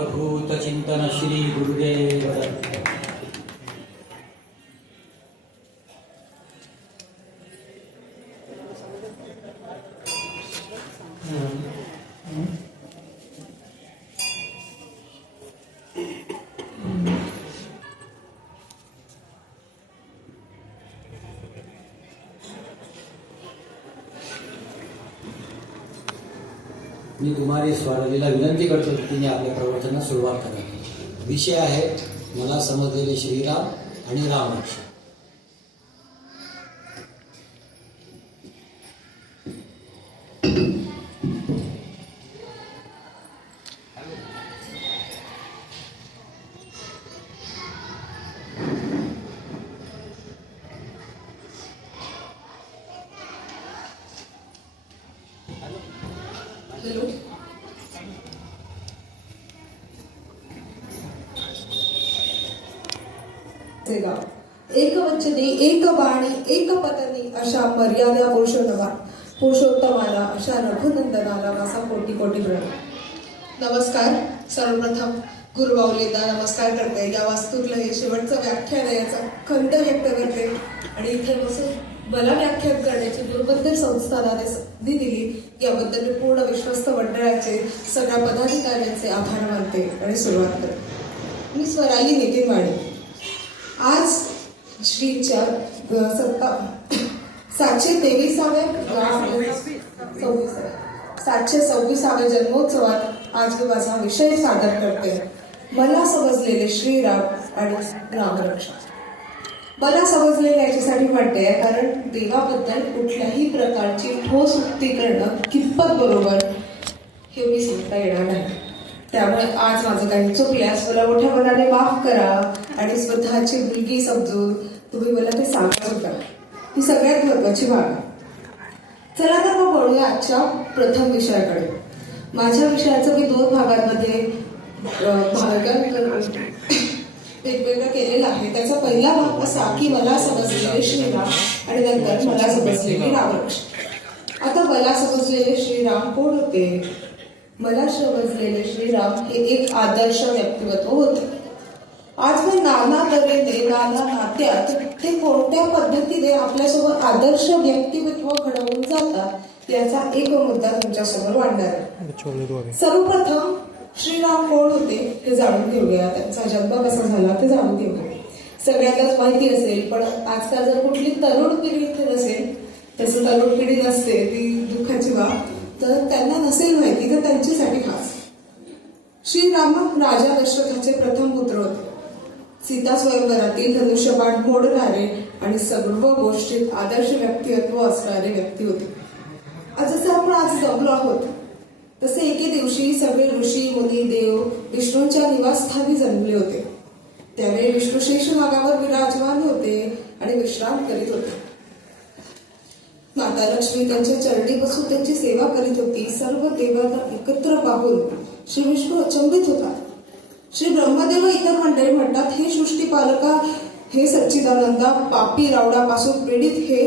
अवधूत चिंतन श्री गुरुदेव दत्त। मी कुमारी स्वारलीला विनंती करतो की तिने आपल्या प्रवचनास सुरुवात करावी। विषय आहे मला समजलेले श्रीराम आणि रामरक्षा। एक वचनी एक बाणी एक पत्नी अशा मर्यादा पुरुषोत्तमाला अशा रघुनंदनाला माझा कोटी कोटी प्रणाम। नमस्कार। सर्वप्रथम गुरुबाऊलींना नमस्कार करते। या वास्तूतलं हे शेवटचं व्याख्यान आहे, याचा खंत व्यक्त करते आणि इथे बसून मला व्याख्यान करण्याची गुरुबंधर संस्थानाने संधी दिली याबद्दल मी पूर्ण विश्वस्त मंडळाचे सगळ्या पदाधिकाऱ्यांचे आभार मानते आणि सुरुवात करते। मी स्वराली नितीन वाणी। आज श्रीच्या 726व्या जन्मोत्सवात आज मी माझा विषय सादर करते, मला समजलेले श्रीराम आणि रामरक्षा। मला समजलेले याच्यासाठी म्हणते कारण देवाबद्दल कुठल्याही प्रकारची ठोस उक्ती करणं कितपत बरोबर हे मी सांगता येणार नाही। त्यामुळे आज माझं काही चुकल्यास मला मोठ्या मनाने माफ करा आणि स्वतःची मुलगी समजून तुम्ही मला ते सांगत होता, ही सगळ्यात महत्वाची बाब आहे। चला तर मग बोलूया आजच्या प्रथम विषयाकडे। माझ्या विषयाचं मी 2 भागांमध्ये वेगवेगळं केलेलं आहे। त्याचा पहिला भाग असा की मला समजलेले श्रीराम आणि नंतर मला समजलेली रामरक्षा। आता मला समजलेले श्रीराम कोण होते? मला समजलेले श्रीराम हे एक आदर्श व्यक्तिमत्व होते। आज मी नाना तऱ्हेने नाना नात्यात ते कोणत्या पद्धतीने आपल्यासोबत आदर्श व्यक्तिमत्व घडवून जातात याचा एक मुद्दा तुमच्यासमोर मांडणार आहे। सर्वप्रथम श्रीराम कोण होते हे जाणून घेऊया, त्यांचा जन्म कसा झाला ते जाणून घेऊया। सगळ्यांनाच माहिती असेल, पण आजकाल जर कुठली तरुण पिढी इथे नसेल, तसं तरुण पिढी नसते ती दुःखाची बाब, तर त्यांना नसेल माहिती तर त्यांच्यासाठी खास। श्रीराम राजा दशरथाचे प्रथम पुत्र होते। सीता स्वयंवरातील धनुष्यबाण मोडणारे आणि सर्व गोष्टीत आदर्श व्यक्तित्व असणारे व्यक्ती होते। आज जसं आपण आज जमलो आहोत तसे एके दिवशी सगळे ऋषी मुनी देव विष्णूंच्या निवासस्थानी जन्मले होते। त्यावेळी विष्णू शेषनागावर विराजमान होते आणि विश्राम करीत होते। माता लक्ष्मी त्यांच्या चरणी बसून त्यांची सेवा करीत होती। सर्व देवांना एकत्र पाहून श्री विष्णू अचंबित होता। श्री ब्रह्मदेव इतर मंडळी म्हणतात, हे सृष्टीपालका, हे सच्चिदानंदा, पापी रावणापासून पीडित हे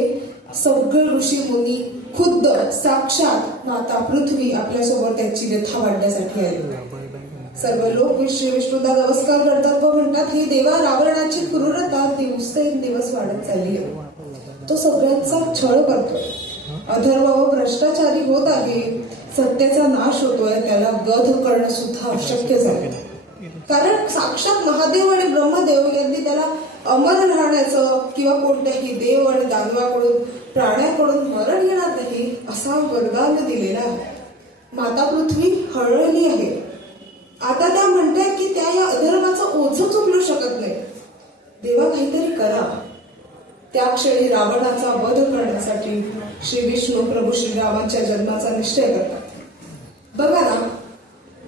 सगळे ऋषी मुनी खुद्द साक्षात माता पृथ्वी आपल्यासोबत त्याची व्यथा वाढण्यासाठी आली। सर्व लोक श्री विष्णूला नमस्कार करतात व म्हणतात, हे देवा, रावणाची क्रूरता दिवसेंदिवस वाढत चालली आहे। तो सगळ्यांचा छळ करतोय, अधर्म व भ्रष्टाचारी होत आहे, सत्याचा नाश होतोय, त्याला वध करणं सुद्धा अशक्य झालं। कारण साक्षात महादेव आणि ब्रह्मदेव यांनी त्याला अमर राहण्याचं किंवा कोणत्याही देव आणि दानवाकडून प्राण्याकडून मरण येणार नाही असा वरदान दिलेला आहे। माता पृथ्वी हळली आहे। आता त्या म्हणतात की त्या या अधर्माचं ओझं चुकलू शकत नाही, देवा काहीतरी करा। त्या क्षणी रावणाचा वध करण्यासाठी श्री विष्णू प्रभू श्रीरामांच्या जन्माचा निश्चय करतात। बघा ना,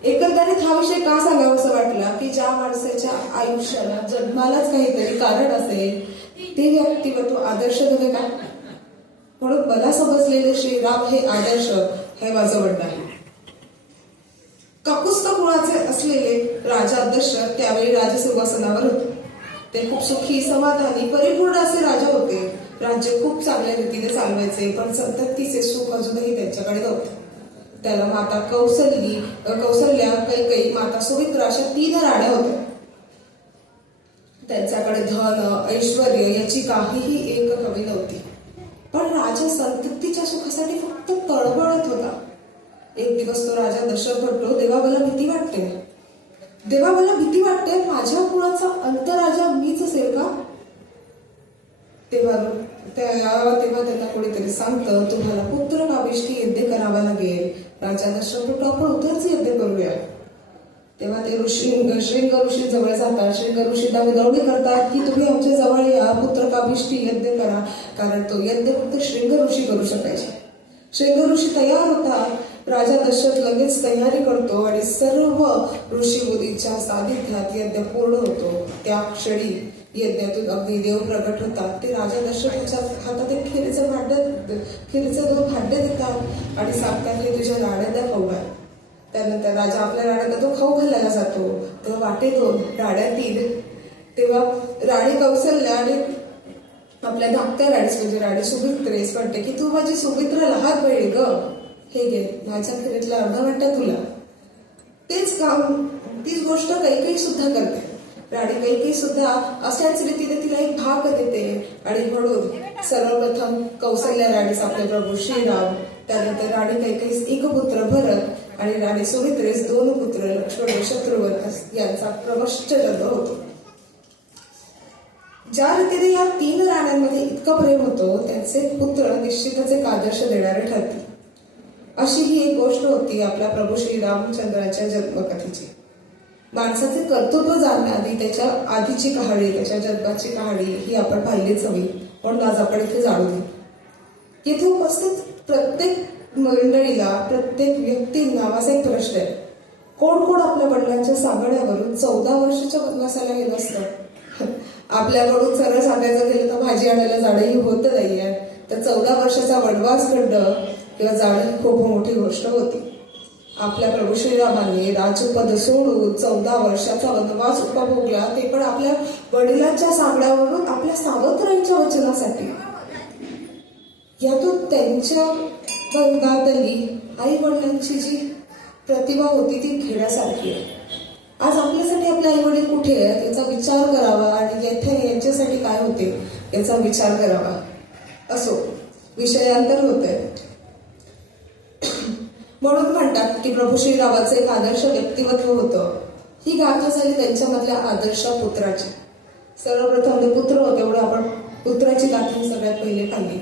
एकंदरीत हा विषय का सांगावासा वाटला की ज्या माणसाच्या आयुष्याला जन्मालाच काहीतरी कारण असेल ते व्यक्तिमत्व आदर्श नव्हे का? म्हणून मला समजलेले श्रीराम हे आदर्श हे माझं म्हणणं आहे। काकुस्थ कुळाचे असलेले राजा दशरथ त्यावेळी राजसिंहासनावर होते। ते खूप सुखी, समाधानी, परिपूर्ण असे राजा होते। राज्य खूप चांगल्या रीतीने चालवायचे, पण संततीचे सुख अजूनही त्यांच्याकडे नव्हते। त्याला माता कौसल्या, कैकेयी, माता सुमित्रा अशा 3 राण्या होत्या. त्यांच्याकडे धन ऐश्वर याची काहीही एक कमी नव्हती. पण राजा संततीच्या सुखासाठी फक्त तळमळत होता. एक दिवस तो राजा दशरथ म्हटलो, देवा मला भीती वाटते, माझ्या कुळाचा अंतराजा मीच असेल का? तेव्हा त्यांना कोणीतरी सांगतं, तुम्हाला पुत्र काविष्ठी यज्ञ करावा लागेल. राजा दशरथ म्हटलो, आपण उतरच यज्ञ करूया. तेव्हा ते श्रृंग ऋषी जवळ जातात. श्रृंग ऋषींना विनवणी करतात की तुम्ही आमच्या जवळ या, पुत्र काविष्ठी यज्ञ करा. कारण तो यज्ञ फक्त श्रृंग ऋषी करू शकायचे. श्रृंग ऋषी तयार होतात. राजा दशरथ लगेच तयारी करतो आणि सर्व ऋषी मुनींच्या सानिध्यात यज्ञ पूर्ण होतो. त्या क्षणी यज्ञातून अग्निदेव प्रगट होतात. ते राजा दशरथाच्या हातात एक खिरीचे 2 भांडे देतात आणि सांगतात, हे तुझ्या राण्यांना खाऊ घाल. त्यानंतर राजा आपल्या राण्यांना तो खाऊ घालायला जातो. तेव्हा वाटेतून राण्यातील तेव्हा राणी कौसल्या आणि आपल्या धाकट्या राणीस म्हणजे राणी सुमित्रेस म्हणते की तू माझी सुमित्रा लहान बहिणी ग, हे घे, माझ्या खिरीतला अर्धा वाटा तुला. तेच काम, तीच गोष्ट कैकेयी सुद्धा करते. राणी कैकेयी सुद्धा अशाच रीतीने तिला एक भाग देते. आणि म्हणून सर्वप्रथम कौसल्या राणीस आपले प्रभू श्रीराम, त्यानंतर राणी कैकेयीस 1 पुत्र भरत आणि राणी सुमित्रेस 2 पुत्र लक्ष्मण व शत्रुघ्न यांचा क्रमश्च जन्म होतो. ज्या रीतीने या 3 राण्यांमध्ये इतकं प्रेम होतं, त्यांचे पुत्र निश्चितच एक आदर्श देणारे ठरतील. अशी ही एक गोष्ट होती आपल्या प्रभू श्रीरामचंद्राच्या जन्मकथेची. माणसाचे कर्तृत्व जाणण्याआधी त्याच्या आधीची कहाणी, त्याच्या जन्माची कहाणी ही आपण पाहिलीच हवी. म्हणून आज आपण इथे जाणून घेऊ. येथे उपस्थित प्रत्येक मंडळीला, प्रत्येक व्यक्तींना माझा एक प्रश्न आहे, कोण आपल्या वडिलांच्या सांगण्यावरून 14 वर्षाच्या वनवासाला गेलं असतं? आपल्याकडून सरळ सांगायचं गेलं तर भाजी आणायला जाणंही होत नाहीये. तर 14 वर्षाचा वनवास करणं किंवा जाणं ही खूप मोठी गोष्ट होती. आपल्या प्रभू श्रीरामांनी राजपद सोडून 14 वर्षाचा वनवास उपभोगला, ते पण आपल्या वडिलांच्या सांगण्यावरून, आपल्या सावत्रांच्या वचनासाठी. यातून त्यांच्या बंगातली आई वडिलांची जी प्रतिभा होती ती घेण्यासारखी आहे. आज आपल्यासाठी आपले आई वडील कुठे आहेत याचा विचार करावा आणि येथे यांच्यासाठी काय होते याचा विचार करावा. असो, विषयांतर होते. म्हणून म्हणतात की प्रभू श्रीरामाचं एक आदर्श व्यक्तिमत्व होतं. ही गाथा झाली त्यांच्यामधल्या आदर्श पुत्राची. सर्वप्रथम ते पुत्र होते, एवढं आपण पुत्राची गाथा सगळ्यात पहिले पाहिली.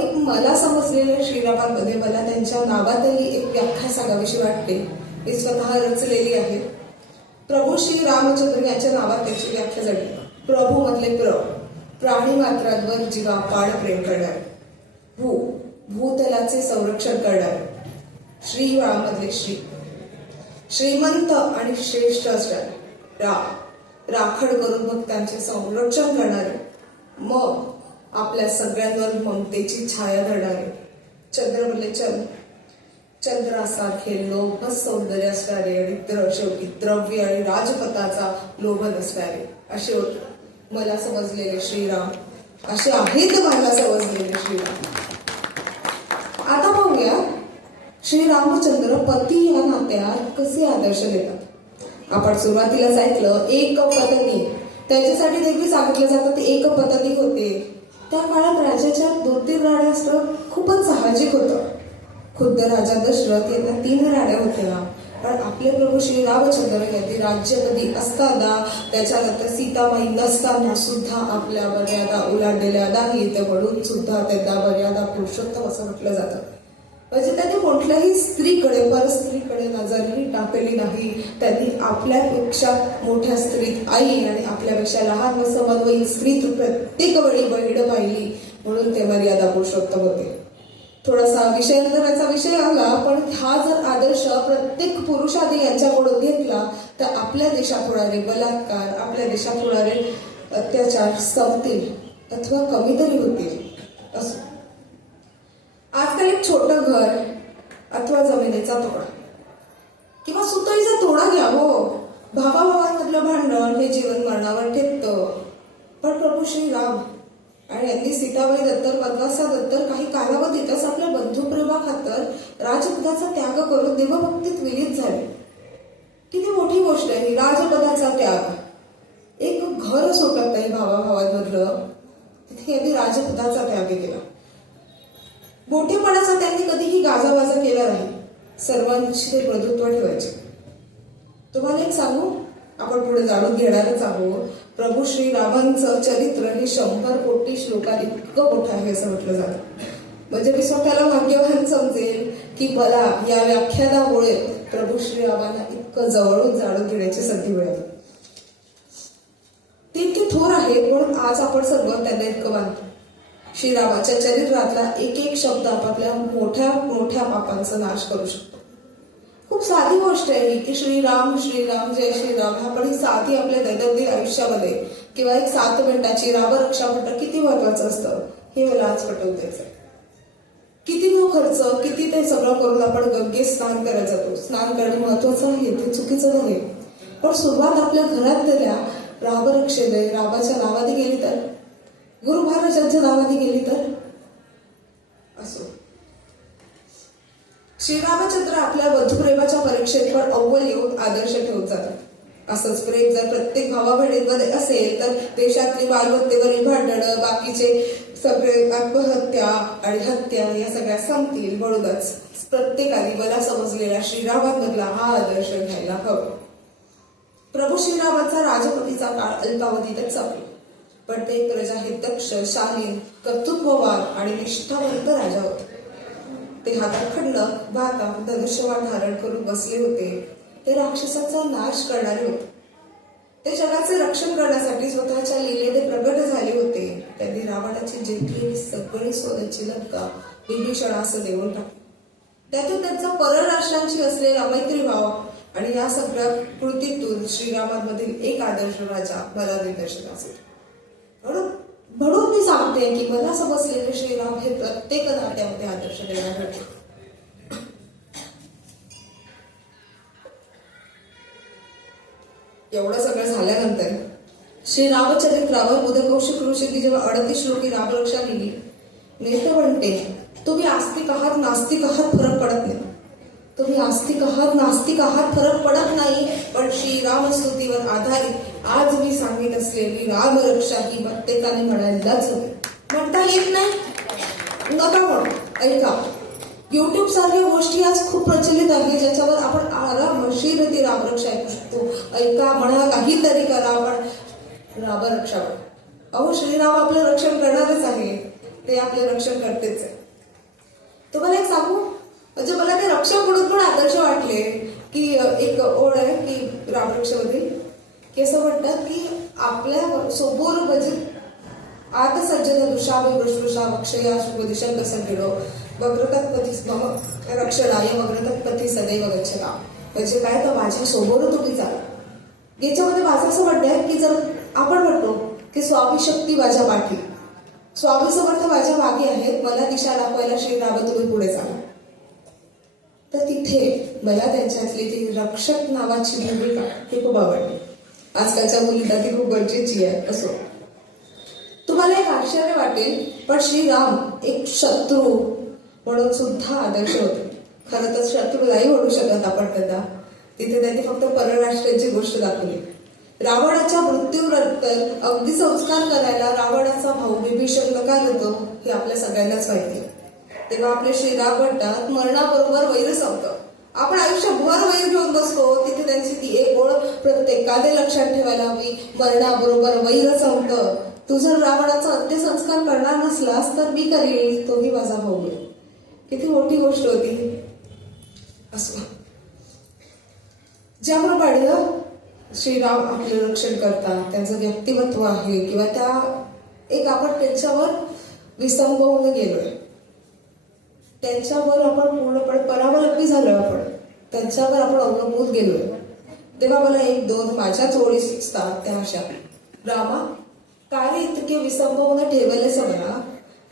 एक मला समजलेल्या श्रीरामांमध्ये मला त्यांच्या नावातही एक व्याख्या सांगावीशी वाटते. मी स्वतः रचलेली आहे. प्रभू श्री रामचंद्र यांच्या नावात त्याची व्याख्या झाली. प्रभू मधले प्राणी मात्रांवर जीवापाड प्रेम करणारे. भूतलाचे संरक्षण करणारे. श्रीराममधले श्रीमंत आणि श्रेष्ठ असणारे. राखण करून भक्तांचे संरक्षण करणारे. मग आपल्या सगळ्यांवर ममतेची छाया धरणारे. चंद्रमधले चंद्रासारखे लोभ सौंदर्य असणारे आणि शेवटी द्रव्य आणि राजपथाचा लोभ नसणारे. असे होते मला समजलेले श्रीराम. असे आहेत मला समजलेले श्रीराम. आता पाहूया श्रीरामचंद्र पती या नात्यात कसे आदर्श देतात. आपण सुरुवातीलाच ऐकलं एक पत्नी, त्यांच्यासाठी देखील सांगितलं जातं ते एक पत्नी होते. त्या काळात राजाच्या 2-3 राण्या असणं खूपच साहजिक होतं. खुद्द राजा दशरथ यांना 3 राण्या होत्या. पण आपले प्रभू श्री रामचंद्र यांनी राज्यपदी असताना, त्याच्यानंतर सीतामाई नसताना सुद्धा आपल्या मर्यादा ओलांडलेल्या नाहीत. म्हणून सुद्धा त्यांना मर्यादा पुरुषोत्तम असं म्हटलं जातं. म्हणजे त्यांनी कुठल्याही स्त्रीकडे, परस्त्रीकडे नजरही टाकली नाही. त्यांनी आपल्यापेक्षा मोठ्या स्त्रीत आई आणि आपल्यापेक्षा लहान व समन्वयी स्त्रीत प्रत्येक वेळी बहीण पाहिली. म्हणून ते मर्यादा पुरुषोत्तम होते. थोडासा विषयांतराचा विषय आला, पण हा जर आदर्श प्रत्येक पुरुषाने यांच्याकडून घेतला तर आपल्या देशात होणारे बलात्कार, आपल्या देशात होणारे अत्याचार संपतील अथवा कमी तरी होतील. असं आजकाल एक छोटं घर अथवा जमिनीचा तुकडा किंवा सुतळीचा तोडा घ्या, हो, भावाभावांमधलं भांडण हे जीवन मरणावर ठेपतं. पण प्रभू श्री राम आणि यांनी सीताबाई दत्तर, वनवासा दत्तर काही कालावधीतच आपल्या बंधुप्रेमा खातर राजपदाचा त्याग करून देवभक्तीत विलीन झाले. किती मोठी गोष्ट आहे ही, राजपदाचा त्याग. एक घर सोडत नाही भावाभावांमधलं, तिथे यांनी राजपदाचा त्याग केला. मोठेपणाचा त्यांनी कधीही गाजावाजा केला नाही. सर्वांशी ते प्रभुत्व ठेवायचे. तुम्हाला एक सांगू, आपण पुढे जाणून घेणारच आहोत. प्रभू श्रीरामांचं चरित्र हे 100 कोटी श्लोकात इतकं मोठं आहे असं म्हटलं जातं. म्हणजे मी स्वतःला भाग्यवान समजेल की मला या व्याख्यानामुळे प्रभू श्रीरामांना इतकं जवळून जाणून घेण्याची संधी मिळाली. ते इतके थोर आहेत म्हणून आज आपण सर्व त्यांना इतकं मानतो. श्रीरामाच्या चरित्रातला एक एक शब्द आपापल्या मोठ्या मोठ्या पापांचा नाश करू शकतो. खूप साधी गोष्ट आहे ही की श्रीराम श्रीराम जय श्रीराम. आपण ही साधी आपल्या दैनंदिन आयुष्यामध्ये किंवा एक 7 मिनिटाची रामरक्षा म्हणणं किती महत्वाचं असतं हे मला आज पटवून द्यायचं. किती तो खर्च, किती ते सगळं करून आपण गंगेत स्नान करायला जातो. स्नान करणं महत्वाचं आहे, ते चुकीचं नाही. पण सुरुवात आपल्या घरातल्या रामरक्षेने रामाच्या नावाने गेली तर, गुरु महाराजांच्या नावाने गेली तर असो. श्रीरामचंद्र आपल्या बंधुप्रेमाच्या परीक्षेत पण अव्वल येऊन आदर्श ठेवून जातात. असंच प्रेम जर प्रत्येक भावा बहिणींमध्ये असेल तर देशातली मालमत्तेवरील भांडणं, बाकीचे सगळे आत्महत्या आणि हत्या या सगळ्या संपतील. म्हणूनच प्रत्येकाने मला समजलेल्या श्रीरामांमधला हा आदर्श घ्यायला हवा. प्रभू श्रीरामांचा राजपतीचा काळ अल्पावधीतच संपला, पण ते एक प्रजा हे दक्ष, शालीन, कर्तृत्ववान आणि निष्ठावंत राजा होते. ते हातात खंडक, भाता, धनुष्यबाण धारण करून बसले होते. ते राक्षसाचा नाश करणारे होते. ते जगाचे रक्षण करण्यासाठी स्वतःच्या लीलेने प्रगट झाले होते. त्यांनी रावणाची जिंकलेली सगळी सोन्याची लंका विभीषणास देऊन टाकली. त्यातून त्यांचा परराष्ट्रांची असलेला मैत्रीभाव आणि या सगळ्या कृतीतून श्रीरामांमधील एक आदर्श राजा मला निदर्शनास येतो. म्हणून मी सांगते की मला समजलेले श्रीराम हे प्रत्येक नाट्यामध्ये आदर्श देणार. एवढं सगळं झाल्यानंतर श्रीरामचरित्रावर उदकौशिक ऋषींनी जेव्हा 38 श्लोकी रामरक्षा लिहिली, नेत म्हणते तुम्ही आस्तिक आहात नास्तिक आहात फरक पडत नाही. तुम्ही आस्तिक आहात नास्तिक आहात फरक पडत नाही, पण श्रीराम स्तुतीवर आधारित आज मी सांगित असलेली रामरक्षा ही प्रत्येकाने म्हणायलाच हवी. म्हणता येत नाही नका म्हणू, ऐका. युट्यूब सारख्या गोष्टी आज खूप प्रचलित आहे ज्याच्यावर आपण आरामशीर ती रामरक्षा ऐकू शकतो. ऐका, म्हणा, काहीतरी करा, पण रामरक्षा म्हणा. अहो, श्रीराम आपलं रक्षण करणारच आहे, ते आपले रक्षण करतेच आहे. तुम्हाला एक सांगू, म्हणजे मला ते रक्षक म्हणून पण आदर्श वाटले की एक ओळ आहे की रामरक्षामध्ये की असं म्हणतात की आपल्या सोबोर म्हणजे आत सज्जन दुषावे वृष्वृषा वक्षया शुभदिशं प्रसंगिडो वक्रतत्पती मम रक्षणाय वक्रतत्पती सदैव गच्छता. म्हणजे काय तर माझ्या सोबोर तुम्ही चाला. याच्यामध्ये माझं असं म्हणणं आहे की जर आपण म्हणतो की स्वामी शक्ती माझ्या पाठी, स्वामी समर्थ माझ्या मागे आहेत, मला दिशा दाखवायला श्रीराम तुम्ही पुढे चाला, तर तिथे मला त्यांच्यातली ती रक्षक नावाची भूमिका ती खूप आवडली. आजकालच्या मुलींना ती खूप गरजेची आहे. असो, तुम्हाला एक आश्चर्य वाटेल, पण श्रीराम एक शत्रू म्हणून सुद्धा आदर्श होते. खरं तर शत्रू नाही म्हणू शकत आपण त्यांना. तिथे त्यांनी फक्त परराष्ट्रांची गोष्ट दाखवली. रावणाच्या मृत्यूनंतर अगदी संस्कार करायला रावणाचा भाऊ विभीषण नकार होतो हे आपल्या सगळ्यांनाच माहिती आहे. तेव्हा आपले श्रीराम म्हणतात मरणाबरोबर वैर संपतं. आपण आयुष्यभर वैर घेऊन बसतो, तिथे त्यांची ती एक ओळ प्रत्येकाने लक्षात ठेवायला हवी. मरणाबरोबर वैर संपतं. तू जर रावणाचा अंत्यसंस्कार करणार नसलास तर मी करील, तोही माझा भाऊ आहे. किती मोठी गोष्ट होती. असो, ज्याप्रमाणे श्रीराम आपले रक्षण करतात, त्यांचं व्यक्तिमत्व आहे किंवा त्या एक आपण त्यांच्यावर विसंबवून गेलोय, त्यांच्यावर आपण पूर्णपणे परावलंबी झालोय, आपण त्यांच्यावर आपण अवलंबून गेलोय. तेव्हा मला 1-2 माझ्याच ओळी सुचतात त्या अशा. रामा कार्य इतके विसंबवून ठेवलेस मला,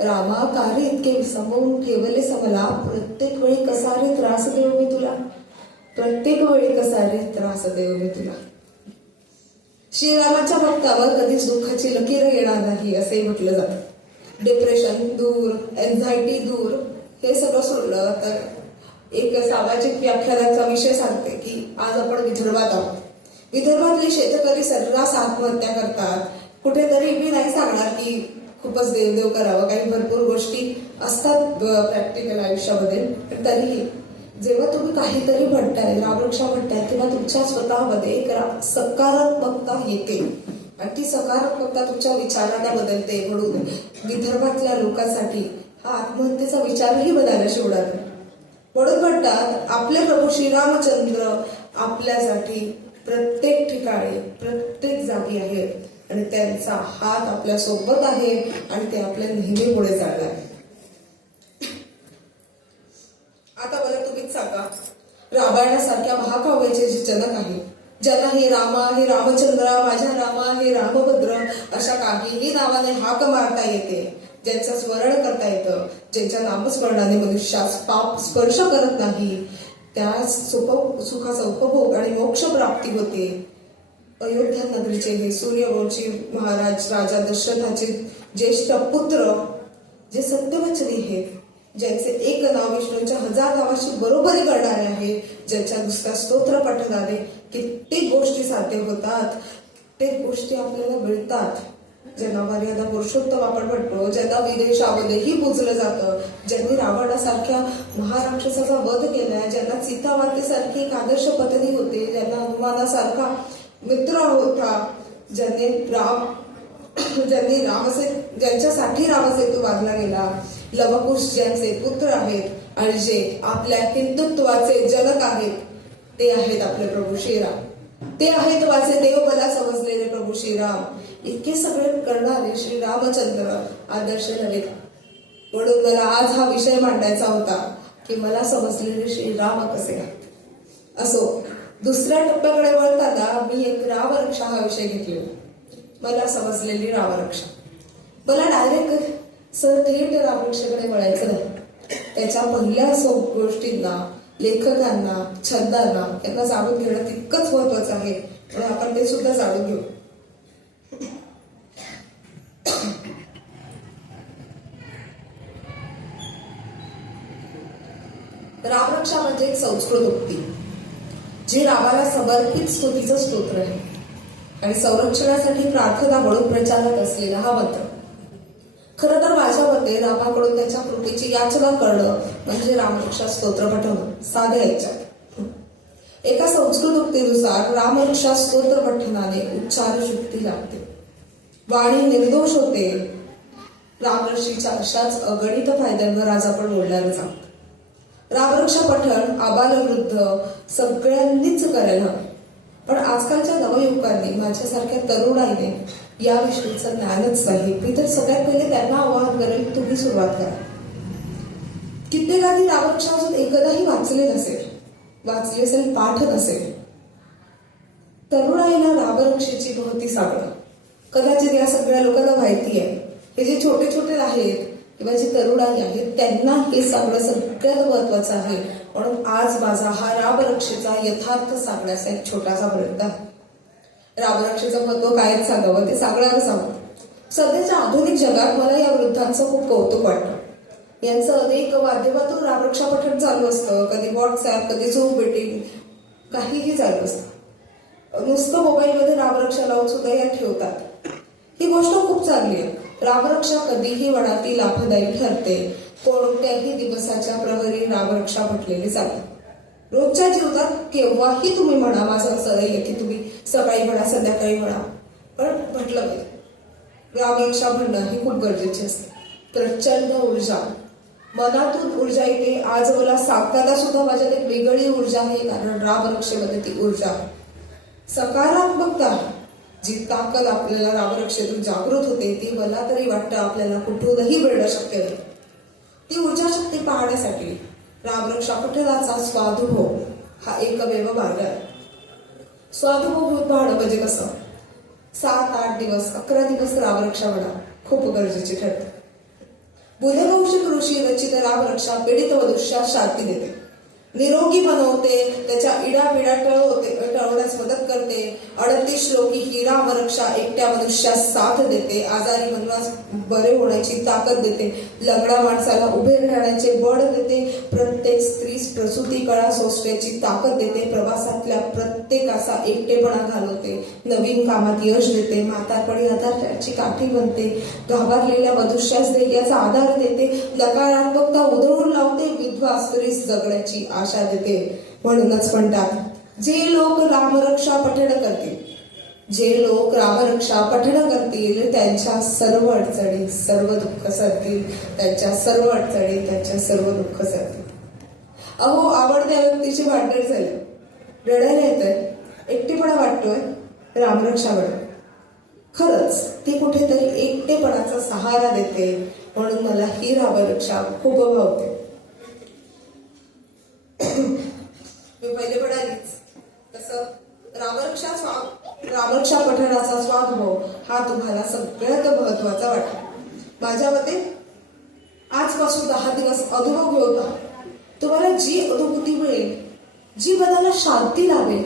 रामा कार्य इतके विसंबवून ठेवलेस मला, प्रत्येक वेळी कसा रे त्रास देऊ मी तुला, प्रत्येक वेळी कसा रे त्रास देऊ मी तुला. श्रीरामाच्या भक्तावर कधीच दुःखाची लकीर येणार नाही असेही म्हटलं जातं. डिप्रेशन दूर, एन्झायटी दूर, हे सगळं सोडलं तर एक सामाजिक व्याख्यानाचा विषय सांगते की आज आपण विदर्भात आहोत. विदर्भातले शेतकरी सर्रास आत्महत्या करतात. कुठेतरी मी नाही सांगणार की खूपच देवदेव करावं, काही भरपूर गोष्टी असतात प्रॅक्टिकल आयुष्यामध्ये, पण तरीही जेव्हा तुम्ही काहीतरी म्हणताय, रामरक्षा म्हणताय, तेव्हा तुमच्या स्वतःमध्ये एक सकारात्मकता येते आणि ती सकारात्मकता तुमच्या विचारांना बदलते. म्हणून विदर्भातल्या लोकांसाठी हा आत्महत्येचा विचारही बदलायला शिवणार. म्हणून म्हणतात आपले प्रभू श्रीरामचंद्र आपल्यासाठी प्रत्येक ठिकाणी प्रत्येक जागी आहेत आणि त्यांचा हात आपल्या सोबत आहे आणि ते आपल्या नेहमी पुढे चालणार. आता मला तुम्हीच सांगा, रामायणासारख्या महाकाव्याचे जे जनक आहे, ज्यांना हे रामा, हे रामचंद्रा, माझ्या रामा, हे रामभद्र अशा काहीही नावाने हाक मारता येते, ज्यांचं स्मरण करता येतं, ज्यांच्या नामस्मरणाने मनुष्यास पाप स्पर्श करत नाही, त्या सुखाचा उपभोग आणि मोक्ष प्राप्ती होते. अयोध्या नगरीचे हे सूर्यवंशी महाराज राजा दशरथाचे ज्येष्ठ पुत्र, जे सत्यवचनी आहेत, ज्यांचे एक नाव विष्णूच्या 1000 नावाशी बरोबरी करणारे आहे, ज्यांच्या दुसऱ्या स्तोत्र पठणाने कित्येक गोष्टी साध्य होतात, ते गोष्टी आपल्याला मिळतात. ज्यांना मर्यादा पुरुषोत्तम आपण म्हणतो, ज्यांना विदेशामध्येही पूजलं जातं, ज्यांनी रावणासारख्या महाराक्षसाचा वध केलाय, ज्यांना सीतामातेसारखी एक आदर्श पत्नी होते, ज्यांना हनुमानासारखा मित्र होता, ज्यांच्यासाठी रामसेतू बांधला गेला, लवकुश ज्यांचे पुत्र आहेत आणि जे आपल्या हिंदुत्वाचे जनक आहेत, ते आहेत आपले प्रभू श्रीराम. ते आहेत माझे देवबला समजलेले प्रभू श्रीराम. इतके सगळे करणारे श्री रामचंद्र आदर्श नव्हे. म्हणून मला आज हा विषय मांडायचा होता की मला समजलेले श्रीराम कसे आहेत. असो, दुसऱ्या टप्प्याकडे वळताना मी एक रामरक्षा हा विषय घेतलेला. मला समजलेली रामरक्षा. मला डायरेक्ट थेट रामरक्षेकडे वळायचं नाही. त्याच्या पहिल्या गोष्टींना, लेखकांना, छंदांना यांना जाणून घेणं तितकंच महत्वाचं आहे. म्हणून आपण ते सुद्धा जाणून घेऊ. रामरक्षा म्हणजे एक संस्कृत उक्ती, जी रामाला समर्पित स्तुतीचं स्तोत्र आहे आणि संरक्षणासाठी प्रार्थना म्हणून प्रचारात असलेला हा मंत्र. खरं तर माझ्या मते रामाकडून त्याच्या कृपेची याचना करणं म्हणजे रामरक्षा स्तोत्र पठवणं. साध्या याच्यात एका संस्कृत उक्तीनुसार रामरक्षा स्तोत्र पठणाने उच्चार शुद्धी लागते, वाणी निर्दोष होते. रामरक्षीच्या अशाच अगणित फायद्यांवर आज आपण बोलणारच आहोत. रामरक्षा पठण आबालवृद्ध सगळ्यांनीच करायला हवं, पण आजकालच्या नवयुवकांनी, माझ्यासारख्या तरुणाईने या विषयीचं ज्ञानच नाही. मी तर सगळ्यात पहिले त्यांना आवाहन करेल, तुम्ही सुरुवात करा. कित्येकांनी रामरक्षा अजून एकदाही वाचले असेल, पाठ नसेल. तरुणाईला रामरक्षेची महती सांगणं. कदाचित या सगळ्या लोकांना माहिती आहे, हे जे छोटे छोटे आहेत किंवा जे तरुणाई आहेत, त्यांना हे सांगणं सगळ्यात महत्वाचं आहे. म्हणून आज माझा हा रामरक्षेचा यथार्थ सांगण्याचा एक छोटासा प्रयत्न आहे. रामरक्षेचं महत्व काय सांगावं ते सांगणारच आहोत. सध्याच्या आधुनिक जगात मला या वृद्धांचं खूप कौतुक वाटतं. यांचं अनेक माध्यमातून रामरक्षा पठण चालू असतं. कधी व्हॉट्सअप, कधी झूम मीटिंग, काहीही चालू असतं. नुसतं मोबाईलमध्ये रामरक्षा लावून सुद्धा या ठेवतात. ही गोष्ट खूप चांगली आहे. रामरक्षा कधीही वडाती लाभदायी ठरते. कोणत्याही दिवसाच्या प्रहरी रामरक्षा म्हटलेली चालते. रोजच्या जीवनात केव्हाही तुम्ही म्हणा, माझं असं नाहीये की तुम्ही सकाळी म्हणा, संध्याकाळी म्हणा, पण म्हटलं पाहिजे. रामरक्षा म्हणणं ही खूप गरजेची असते. प्रचंड ऊर्जा, मनातून ऊर्जा येते. आज मला सांगताना सुद्धा माझ्यात एक वेगळी ऊर्जा आहे, कारण रामरक्षेमध्ये ती ऊर्जा आहे. सकारात्मकता, जी ताकद आपल्याला रामरक्षेतून जागृत होते, ती मला तरी वाटतं आपल्याला कुठूनही मिळणं शक्य नाही. ती ऊर्जा शक्ती पाहण्यासाठी रामरक्षा पठणाचा स्वानुभव हा एकमेव मार्ग आहे. स्वानुभव होऊन पाहणं म्हणजे कसं? 7-8 दिवस, 11 दिवस रामरक्षा म्हणा खूप गरजेची ठरते. बुधवंशिक ऋषी रचित रामरक्षा पीडित मनुष्यास शांती देते. निरोगी बनवते, त्याच्या इडापिडा टळवण्यास मदत करते. 38 श्लोकी ही रामरक्षा एकट्या मनुष्यास साथ देते. आजारी मनुष्यास बरे होण्याची ताकद देते. लंगड्या माणसाला उभे राहण्याचे बळ देते. प्रत्येक स्त्रीस प्रसूती कळा सोसण्याची ताकद देते. प्रवासातल्या प्रत्येकाचा एकटेपणा घालवते. नवीन कामात यश देते. म्हातारपणी आधाराची काठी बनते. घाबरलेल्या मनुष्यास धैर्याचा आधार देते. नकारात्मकता उधळून लावते. विधवा स्त्रीस जगण्याची आशा देते. म्हणूनच म्हणतात, जे लोक रामरक्षा पठण करतील त्यांच्या सर्व अडचणी सर्व दुःख सरतील. अहो, आवडत्या व्यक्तीची भांडण झाली, रडायला येतंय, एकटेपणा वाटतोय, रामरक्षा घडव. खरंच ती कुठेतरी एकटेपणाचा सहारा देते. म्हणून मला ही रामरक्षा खूप भावते. मी पहिले म्हणालीच तसं रामरक्षा पठणाचा स्वानुभव हा तुम्हाला सगळ्यात महत्वाचा वाटला. माझ्या मते आजपासून 10 दिवस अनुभव घेऊन तुम्हाला जी अनुभूती मिळेल, जी मनाला शांती लावेल,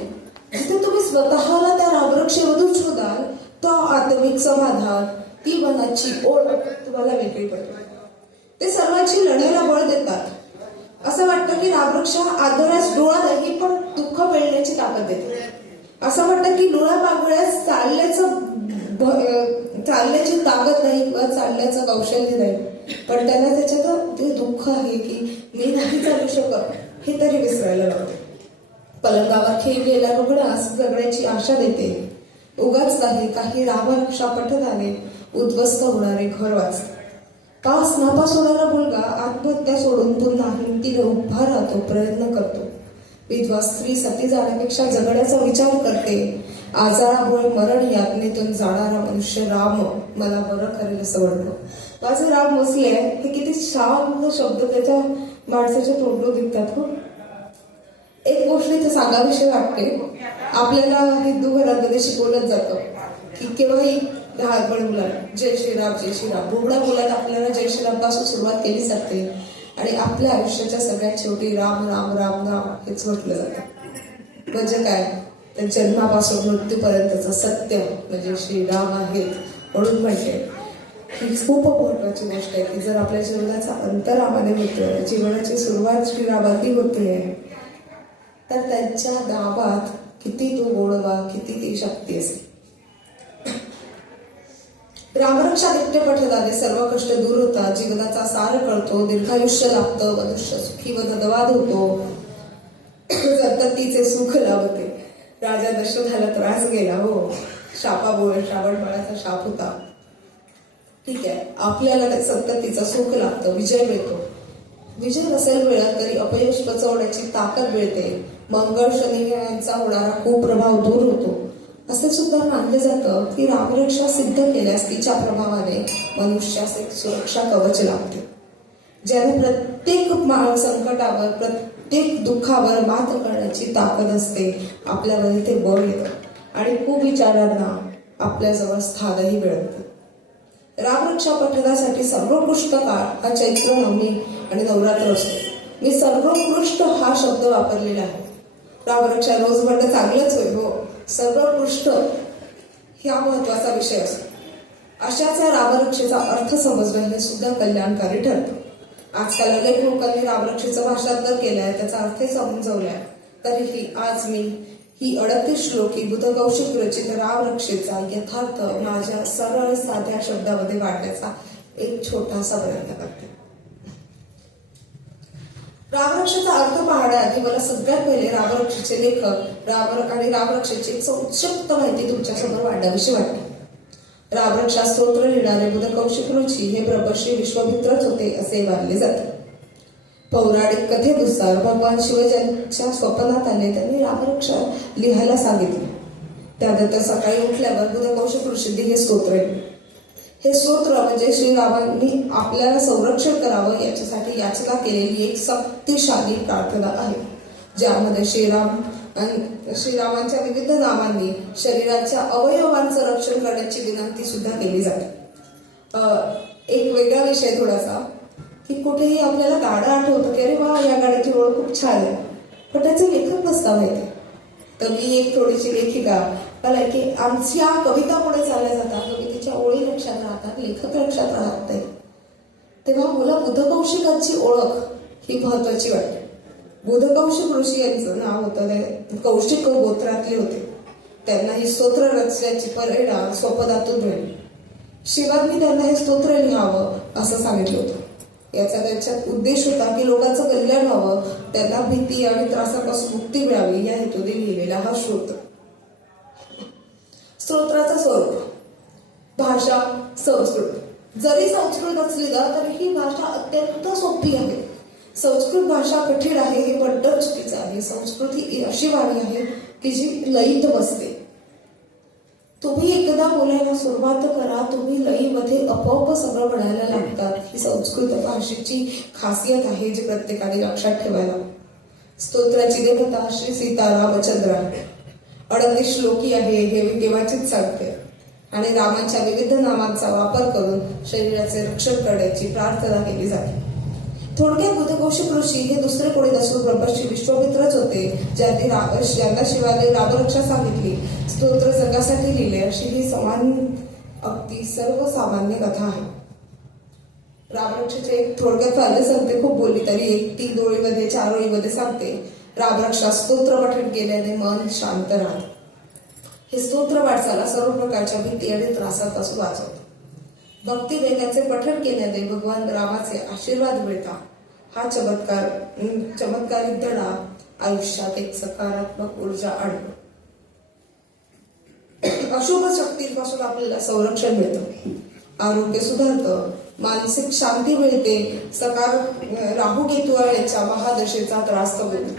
जिथे तुम्ही स्वतःला त्या रामरक्षेमधून शोधाल, तो आत्मिक समाधान, ती मनाची ओळख तुम्हाला वेगळी पडेल. ते सर्वांची लढाईला बळ देतात. असं वाटतं की रामरक्षा आदळ्यास डोळा नाही, पण दुःख पेलण्याची ताकद देते. असं वाटतं की डोळा पांगळ्यास चालण्याची ताकद नाही किंवा चालण्याचं कौशल्य नाही, पण त्याला त्याच्यात ते दुःख आहे की मी नाही चालू शकत हे तरी विसरायला लावते. पलंगावर खेळलेला रुग्णास जगण्याची आशा देते. उगाच नाही, काही रामरक्षा पठणाने उद्ध्वस्त होणारे घर वाचते. नापास होणारा मुलगा आत्महत्या सोडून पुन्हा हिमतीने उभा राहतो, प्रयत्न करतो. विधवा स्त्री सती जाण्यापेक्षा जगण्याचा विचार करते. आजारामुळे मरण यातनेतून जाणारा मनुष्य राम मला बरं करेल असं वाटतं. माझं राम बसले हे किती शांत शब्द त्याच्या माणसाच्या तोंडून निघतात. हो, एक गोष्ट इथे सांगाविषयी वाटते. आपल्याला हिंदू घरामध्ये शिकवलं जातं की केव्हाही लहानपणी मुलांना जय श्रीराम जय श्रीराम बोबडा बोलायला आपल्याला जय श्रीराम पासून सुरुवात केली जाते आणि आपल्या आयुष्याच्या सगळ्यात शेवटी राम राम राम राम हेच म्हटलं जातं. म्हणजे काय, तर जन्मापासून मृत्यूपर्यंतचं सत्य म्हणजे श्रीराम आहेत. म्हणून म्हणते ही खूप महत्वाची गोष्ट आहे की जर आपल्या जीवनाचा अंत रामाने होतोय, जीवनाची सुरुवात श्रीरामांनी होते, तर त्यांच्या नावात किती तो गोडवा, किती ती शक्ती असते. रामरक्षा नित्य पठणाने सर्व कष्ट दूर होतात. जीवनाचा सार कळतो. दीर्घायुष्य लागतं. मनुष्य सुखी व धनवान होतो. संततीचे सुख लाभते. राजा दशरथाला त्रास गेला. हो, शापामुळे श्रावण बाळाचा शाप होता. ठीक आहे, आपल्याला त्या संततीचं सुख लागतं, विजय मिळतो. विजय नसेल मिळत तरी अपयश पचवण्याची ताकद मिळते. मंगळ शनी यांचा होणारा कुप्रभाव दूर होतो. असे सुद्धा मानले जातं की रामरक्षा सिद्ध केल्यास तिच्या प्रभावाने मनुष्यास एक सुरक्षा कवच लागते, ज्याने प्रत्येक संकटावर, प्रत्येक दुःखावर मात करण्याची ताकद असते. आपल्यावर ते बळ येतं आणि खूप विचारांना आपल्याजवळ स्थानही मिळते. रामरक्षा पठणासाठी सर्वोत्कृष्ट काळ हा चैत्र नवमी आणि नवरात्र असतो. मी सर्वोत्कृष्ट हा शब्द वापरलेला आहे. रामरक्षा रोज म्हणणं चांगलंच होय. हो, सर्वोत्कृष्ट हा महत्वाचा विषय असतो. अशाच या रामरक्षेचा अर्थ समजणं हे सुद्धा कल्याणकारी ठरतं. आजकाल अनेक लोकांनी रामरक्षेचं भाषांतर केलंय, त्याचा अर्थही समजवलाय. तरीही आज मी ही 38 श्लोकी बुधकौशिक रचित रामरक्षेचा यथार्थ माझ्या सरळ साध्या शब्दामध्ये वाटण्याचा एक छोटासा प्रयत्न करते. रामरक्षेचा अर्थ पाहण्याआधी मला सगळ्यात पहिले रामरक्षेचे लेखक आणि रामरक्षेची एक संक्षिप्त माहिती तुमच्यासमोर मांडावीशी वाटते. रामरक्षा स्तोत्र लिहिणारे बुधकौशिक ऋषी हे ब्रह्मश्री विश्वामित्रच होते असे मानले जाते. पौराणिक कथेनुसार भगवान शिव ज्यांच्या स्वप्नात आले त्यांनी रामरक्षा लिहायला सांगितले. त्यानंतर सकाळी उठल्यावर बुधकौशिक ऋषींनी हे स्तोत्र लिहिले. हे स्तोत्र म्हणजे श्रीरामांनी आपल्याला संरक्षण करावं याच्यासाठी याचना केलेली एक शक्तिशाली प्रार्थना आहे, ज्यामध्ये श्रीरामांच्या विविध नावांनी शरीराच्या अवयवांचं रक्षण करण्याची विनंती सुद्धा केली जाते. एक वेगळा विषय थोडासा की कुठेही आपल्याला गाणं आठवतं की अरे वा, या गाण्याची ओळख खूप छान आहे, पण त्याचे लेखक नसता माहिती. तर मी एक थोडीशी लेखिका, मला की आमच्या कविता पुढे चालल्या जातात, कवितेच्या ओळी लक्षात राहतात, लेखक लक्षात राहत नाही, तेव्हा मला बुधकौशिकांची ओळख ही महत्वाची वाटते. बुधकौशिक ऋषी यांचं नाव होतं, ते कौशिक गोत्रातले होते. त्यांना ही स्तोत्र रचण्याची प्रेरणा स्वपदातून मिळाली. शिवांनी त्यांना हे स्तोत्र लिहावं असं सांगितलं होतं. याचा त्यांच्यात उद्देश होता की लोकांचं कल्याण व्हावं, त्यांना भीती आणि त्रासापासून मुक्ती मिळावी या हेतूने लिहिलेला हा स्तोत्र. स्तोत्राचं स्वरूप, भाषा संस्कृत. जरी संस्कृत असली ना तरी ही भाषा अत्यंत सोपी आहे. संस्कृत भाषा कठीण आहे हे म्हणणं चुकीचं आहे. संस्कृत ही अशी वाणी आहे की जी लयीत बसते. तुम्ही एकदा बोलायला सुरुवात करा, तुम्ही लयीमध्ये आपोआप सगळं म्हणायला लागतात. ही संस्कृत भाषेची खासियत आहे जी प्रत्येकाने लक्षात ठेवायला. स्तोत्राची देवता श्री सीतारामचंद्र आहे. 38 श्लोकी आहे हे मी देवाचीच सांगते. आणि रामाच्या विविध नामांचा वापर करून शरीराचे रक्षण करण्याची प्रार्थना केली जाते. थोडक्यात बुधकौशिक ऋषी हे दुसरे कोणी नसून ब्रह्मर्षी विश्वामित्रच होते, ज्यांना शिवाने रामरक्षा सांगितली, स्तोत्र जगासाठी लिहिले, अशी ही अगदी सर्वसामान्य कथा आहे. रामरक्षेचे एक थोडक्यात फायदे सांगते, खूप बोलली तरी 1-3 ओळीमध्ये 4 ओळीमध्ये सांगते. रामरक्षा स्तोत्र पठण केल्याने मन शांत राहते. हे स्तोत्र वाटचाला सर्व प्रकारच्या भीती आणि त्रासापासून वाचवते. भक्ती देण्याचे पठण केल्याने भगवान रामाचे आशीर्वाद मिळतात. हा चमत्कारिक धडा आयुष्यात एक सकारात्मक ऊर्जा आणतो. अशुभ शक्तींपासून आपल्याला संरक्षण मिळतं, आरोग्य सुधारतं, मानसिक शांती मिळते. राहू केतू यांच्या महादशेचा त्रास कमी होतो.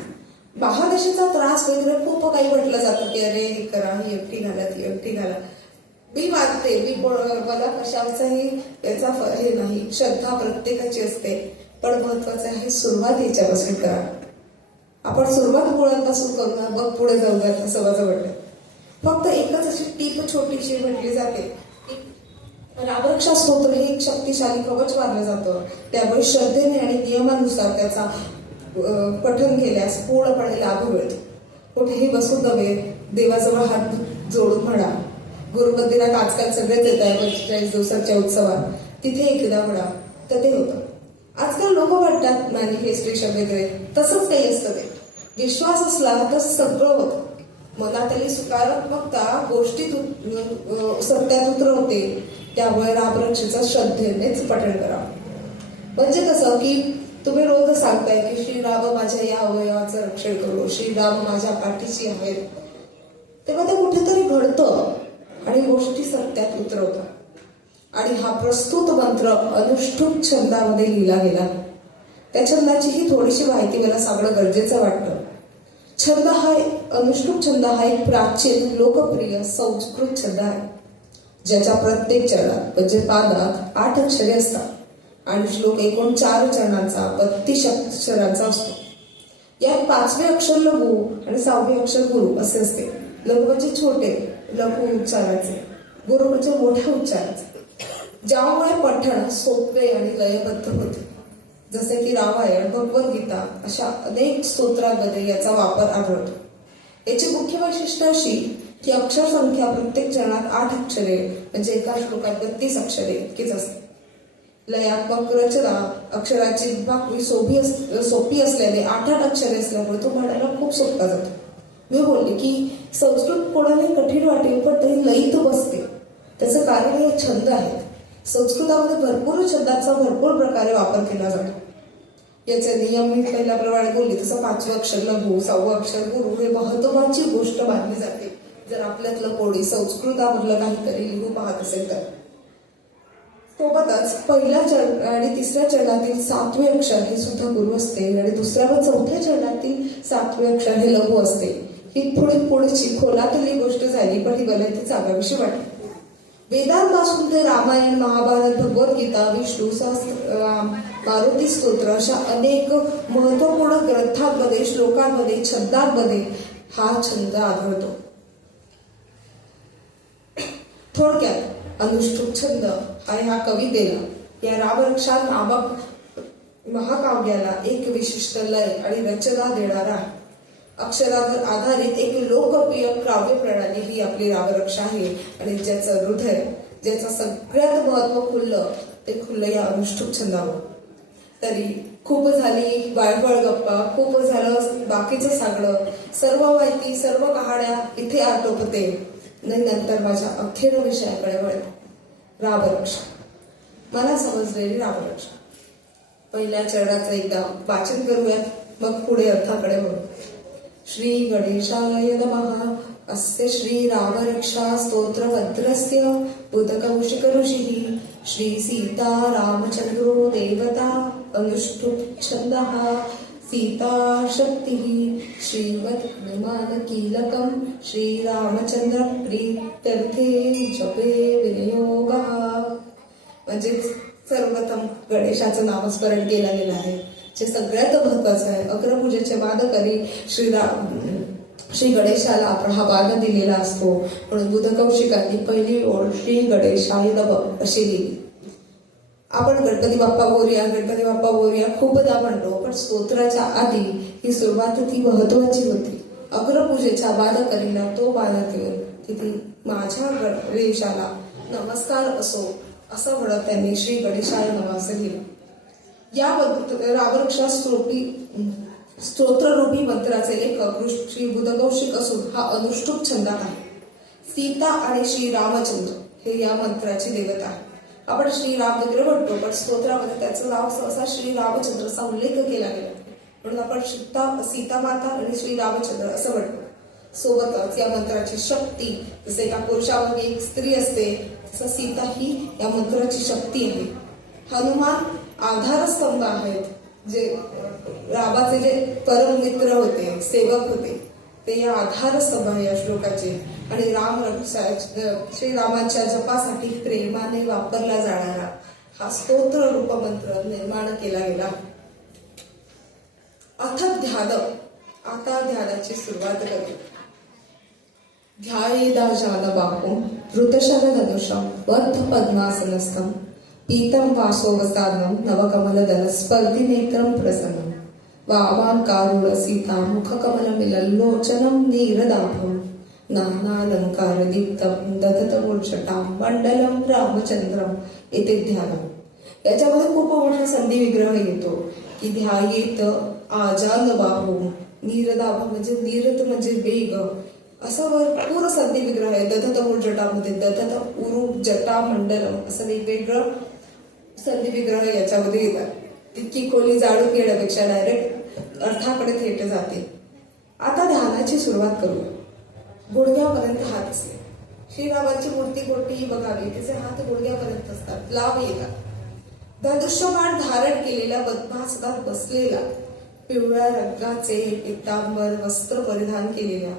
महादशेचा त्रास वगैरे खूप काही म्हटलं जातं की अरे हे करा, ही एकटी घाला, ती एकटी घाला. मी मानते, मला कशाचाही याचा हे नाही, श्रद्धा प्रत्येकाची असते, पण महत्वाचं आहे सुरुवात याच्यापासून करा. आपण सुरुवात मुळांपासून करू ना, मग पुढे जाऊ द्या असं माझं वाटतं. फक्त एकच अशी टीप छोटीशी म्हटली जाते की रामरक्षा स्तोत्र हे एक शक्तिशाली कवच मानलं जातं. त्यामुळे श्रद्धेने आणि नियमानुसार त्याचा पठण केल्यास पूर्णपणे लाभ मिळतो. कुठेही बसून नव्हे, देवाजवळ हात जोडून म्हणा. गुरुमंदिरात आजकाल सगळेच येत आहे 45 दिवसाच्या उत्सवात, तिथे एकदा म्हणा तर ते होतं. आजकाल लोक म्हणतात मॅनिफेस्टेशन वगैरे, तसंच काही असतं. ते विश्वास असला तर सगळं होतं. मनातली सकारात्मकता गोष्टीत सत्यात उतरवते. त्यामुळे रामरक्षेचं श्रद्धेनेच पठण करा. म्हणजे कसं की तुम्ही रोज सांगताय की श्रीराम माझ्या या अवयवाचं रक्षण करू, श्रीराम माझ्या पाठीशी आहेत, तेव्हा ते कुठेतरी घडतं आणि गोष्टी सत्यात उतरवतात. आणि हा प्रस्तुत मंत्र अनुष्ठुप छंदामध्ये लिहिला गेला. त्या छंदाची ही थोडीशी माहिती मला सांगणं गरजेचं वाटतं. अनुष्ठुप छंद हा एक प्राचीन लोकप्रिय संस्कृत छंद आहे, ज्याच्या प्रत्येक चरणात म्हणजे पादात 8 अक्षरे असतात आणि श्लोक एकूण 4 चरणांचा 32 अक्षरांचा असतो. यात 5वे अक्षर लघु आणि 6वे अक्षर गुरु असे असते. लघु म्हणजे छोटे, लघु उच्चाराचे, गुरु म्हणजे मोठ्या उच्चाराचे, ज्यामुळे पठण सोपे आणि लयबद्ध होते. जसे की रामायण, भगवद्गीता अशा अनेक स्तोत्रांमध्ये याचा वापर आढळतो. याची मुख्य वैशिष्ट्य अशी की अक्षर संख्या प्रत्येक चरणात 8 अक्षरे म्हणजे एका श्लोकात 32 अक्षरे इतकीच असते. लयात्मक रचना, अक्षराची विभागणी सोपी असल्याने 8 अक्षरे असल्यामुळे तो म्हणायला खूप सोपा जातो. मी बोलले की संस्कृत कोणालाही कठीण वाटेल, पण ते लयीत बसते. त्याचं कारण हे छंद आहेत. संस्कृतामध्ये भरपूर छंदांचा भरपूर प्रकारे वापर केला जातो. याचे नियम मी पहिल्याप्रमाणे बोलले तसं 5वं अक्षर लघु, 6वं अक्षर गुरु हे महत्वाची गोष्ट मानली जाते. जर आपल्यातलं कोणी संस्कृतामधलं काहीतरी लिहू पाहत असेल तर. सोबतच पहिल्या आणि 3ऱ्या चरणातील 7वे अक्षर हे सुद्धा गुरु असते आणि 2ऱ्या व 4थ्या चरणातील 7वे अक्षर हे लघु असते. ही पुढची खोलातली गोष्ट झाली, पण ही मला इथे सांगावीशी वाटते. वेदांपासून ते रामायण, महाभारत, भगवद्गीता, विष्णू मारुती स्तोत्र अशा अनेक महत्वपूर्ण ग्रंथांमध्ये, श्लोकांमध्ये, छंदांमध्ये हा छंद आढळतो. थोडक्यात अनुष्ठुप छंद आणि ह्या कवितेला, या रामरक्षा नामक महाकाव्याला एक विशिष्ट लय आणि रचना देणारा आहे. अक्षरावर आधारित एक लोकप्रिय काव्य प्रणाली ही आपली रामरक्षा आहे. आणि ज्याचं हृदय, ज्याचं सगळ्यात महत्व खुललं ते खुललं या अनुष्ठुप छंदावर. तरी खूप झाली वायफळ गप्पा, खूप झालं बाकीचं सांगणं, सर्व माहिती, सर्व कहाण्या इथे आटोपते. नंतर माझ्या अखेर विषयाकडे वळते. रामरक्षा, मला समजलेली रामरक्षा. पहिल्या चरणाचं एकदा वाचन करूयात, मग पुढे अर्थाकडे वळू. श्री गणेशाय नमः. अस्य श्री रामरक्षा स्तोत्रमन्त्रस्य उदकौशिक ऋषिः श्री सीता रामचंद्रो देवता अनुष्ठुप छन्दः सीता शक्तिः श्रीमद् हनुमानकीलकं श्रीरामचंद्र प्रीत्यर्थे जपे विनियोगः. म्हणजे सर्वप्रथम गणेशाचं नामस्मरण केलं गेलं आहे, जे सगळ्यात महत्वाचं आहे. अग्रपूजेचे वाद करी श्री गणेशाला आपण हा वाद दिलेला असतो. म्हणून बुधकौशिकांनी पहिली ओळ श्री गणेशाय नमः अशी लिहिली. आपण गणपती बाप्पा मोरया, गणपती बाप्पा मोरया खूपदा म्हणतो, पण स्तोत्राच्या आधी ही सुरुवात ती महत्वाची होती. अग्रपूजेच्या वादकरीला तो वाद देऊन तिथे माझ्या गणेशाला नमस्कार असो असं म्हणत त्यांनी श्री गणेशाय नमः असं लिहिलं. या रामरक्षा स्तोत्ररूपी मंत्राचे लेखक श्री बुधकौशिक असून हा अनुष्ठुप छंदात आहे. सीता आणि श्री रामचंद्र हे या मंत्राची देवता आहे. आपण श्री रामचंद्र म्हणतो, पण स्तोत्रामध्ये त्याचं नाव सहसा श्री रामचंद्रचा उल्लेख केला गेला, म्हणून आपण सीता माता आणि श्री रामचंद्र असं म्हणतो. सोबतच या मंत्राची शक्ती, जसे एका पुरुषामध्ये एक स्त्री असते, तसं सीता ही या मंत्राची शक्ती आहे. हनुमान आधारस्तंभ आहेत, जे रामाचे जे परम मित्र होते, सेवक होते, ते या आधारस्तंभ आहे या श्लोकाचे. आणि श्रीरामाच्या जपासाठी प्रेमाने वापरला जाणारा हा स्तोत्र रूप मंत्र निर्माण केला गेला. अथक ध्यान. आता ध्यानाची सुरुवात करू. ध्यायेदा जानबाहुं धृतशरधनुषं बद्ध पद्मासनस्थं पीतं वासोवसानं नवकमलदल स्पर्धिनेत्रं प्रसन्नं वामाङ्कारुण सीता मुखकमलमिलल्लोचनं नीरदाभं नानालंकारदीप्तं दधतमूर्छटां मण्डलं रामचंद्रं इति ध्यानम्. याच्यामध्ये खूप मोठा संधी विग्रह येतो की ध्यायेत आजानबाहुं, नीरदाभं म्हणजे नीरद म्हणजे वेग, असं भरपूर संधी विग्रह आहे. दधत जटामध्ये दधत उरु जटा मंडलम असं वेगवेगळं संधी विग्रह याच्यामध्ये येतात. तितकी खोली जाणून घेण्यापेक्षा डायरेक्ट अर्थाकडे थेट जाते. आता ध्यानाची सुरुवात करू. गुडघ्यापर्यंत हात असले. श्रीरामाची मूर्ती कोणतीही बघावी, तिचे हात गुडघ्यापर्यंत असतात, लांब येतात. धनुष्यबाण धारण केलेल्या पद्मासनात बसलेला, पिवळ्या रंगाचे पितांबर वस्त्र परिधान केलेल्या,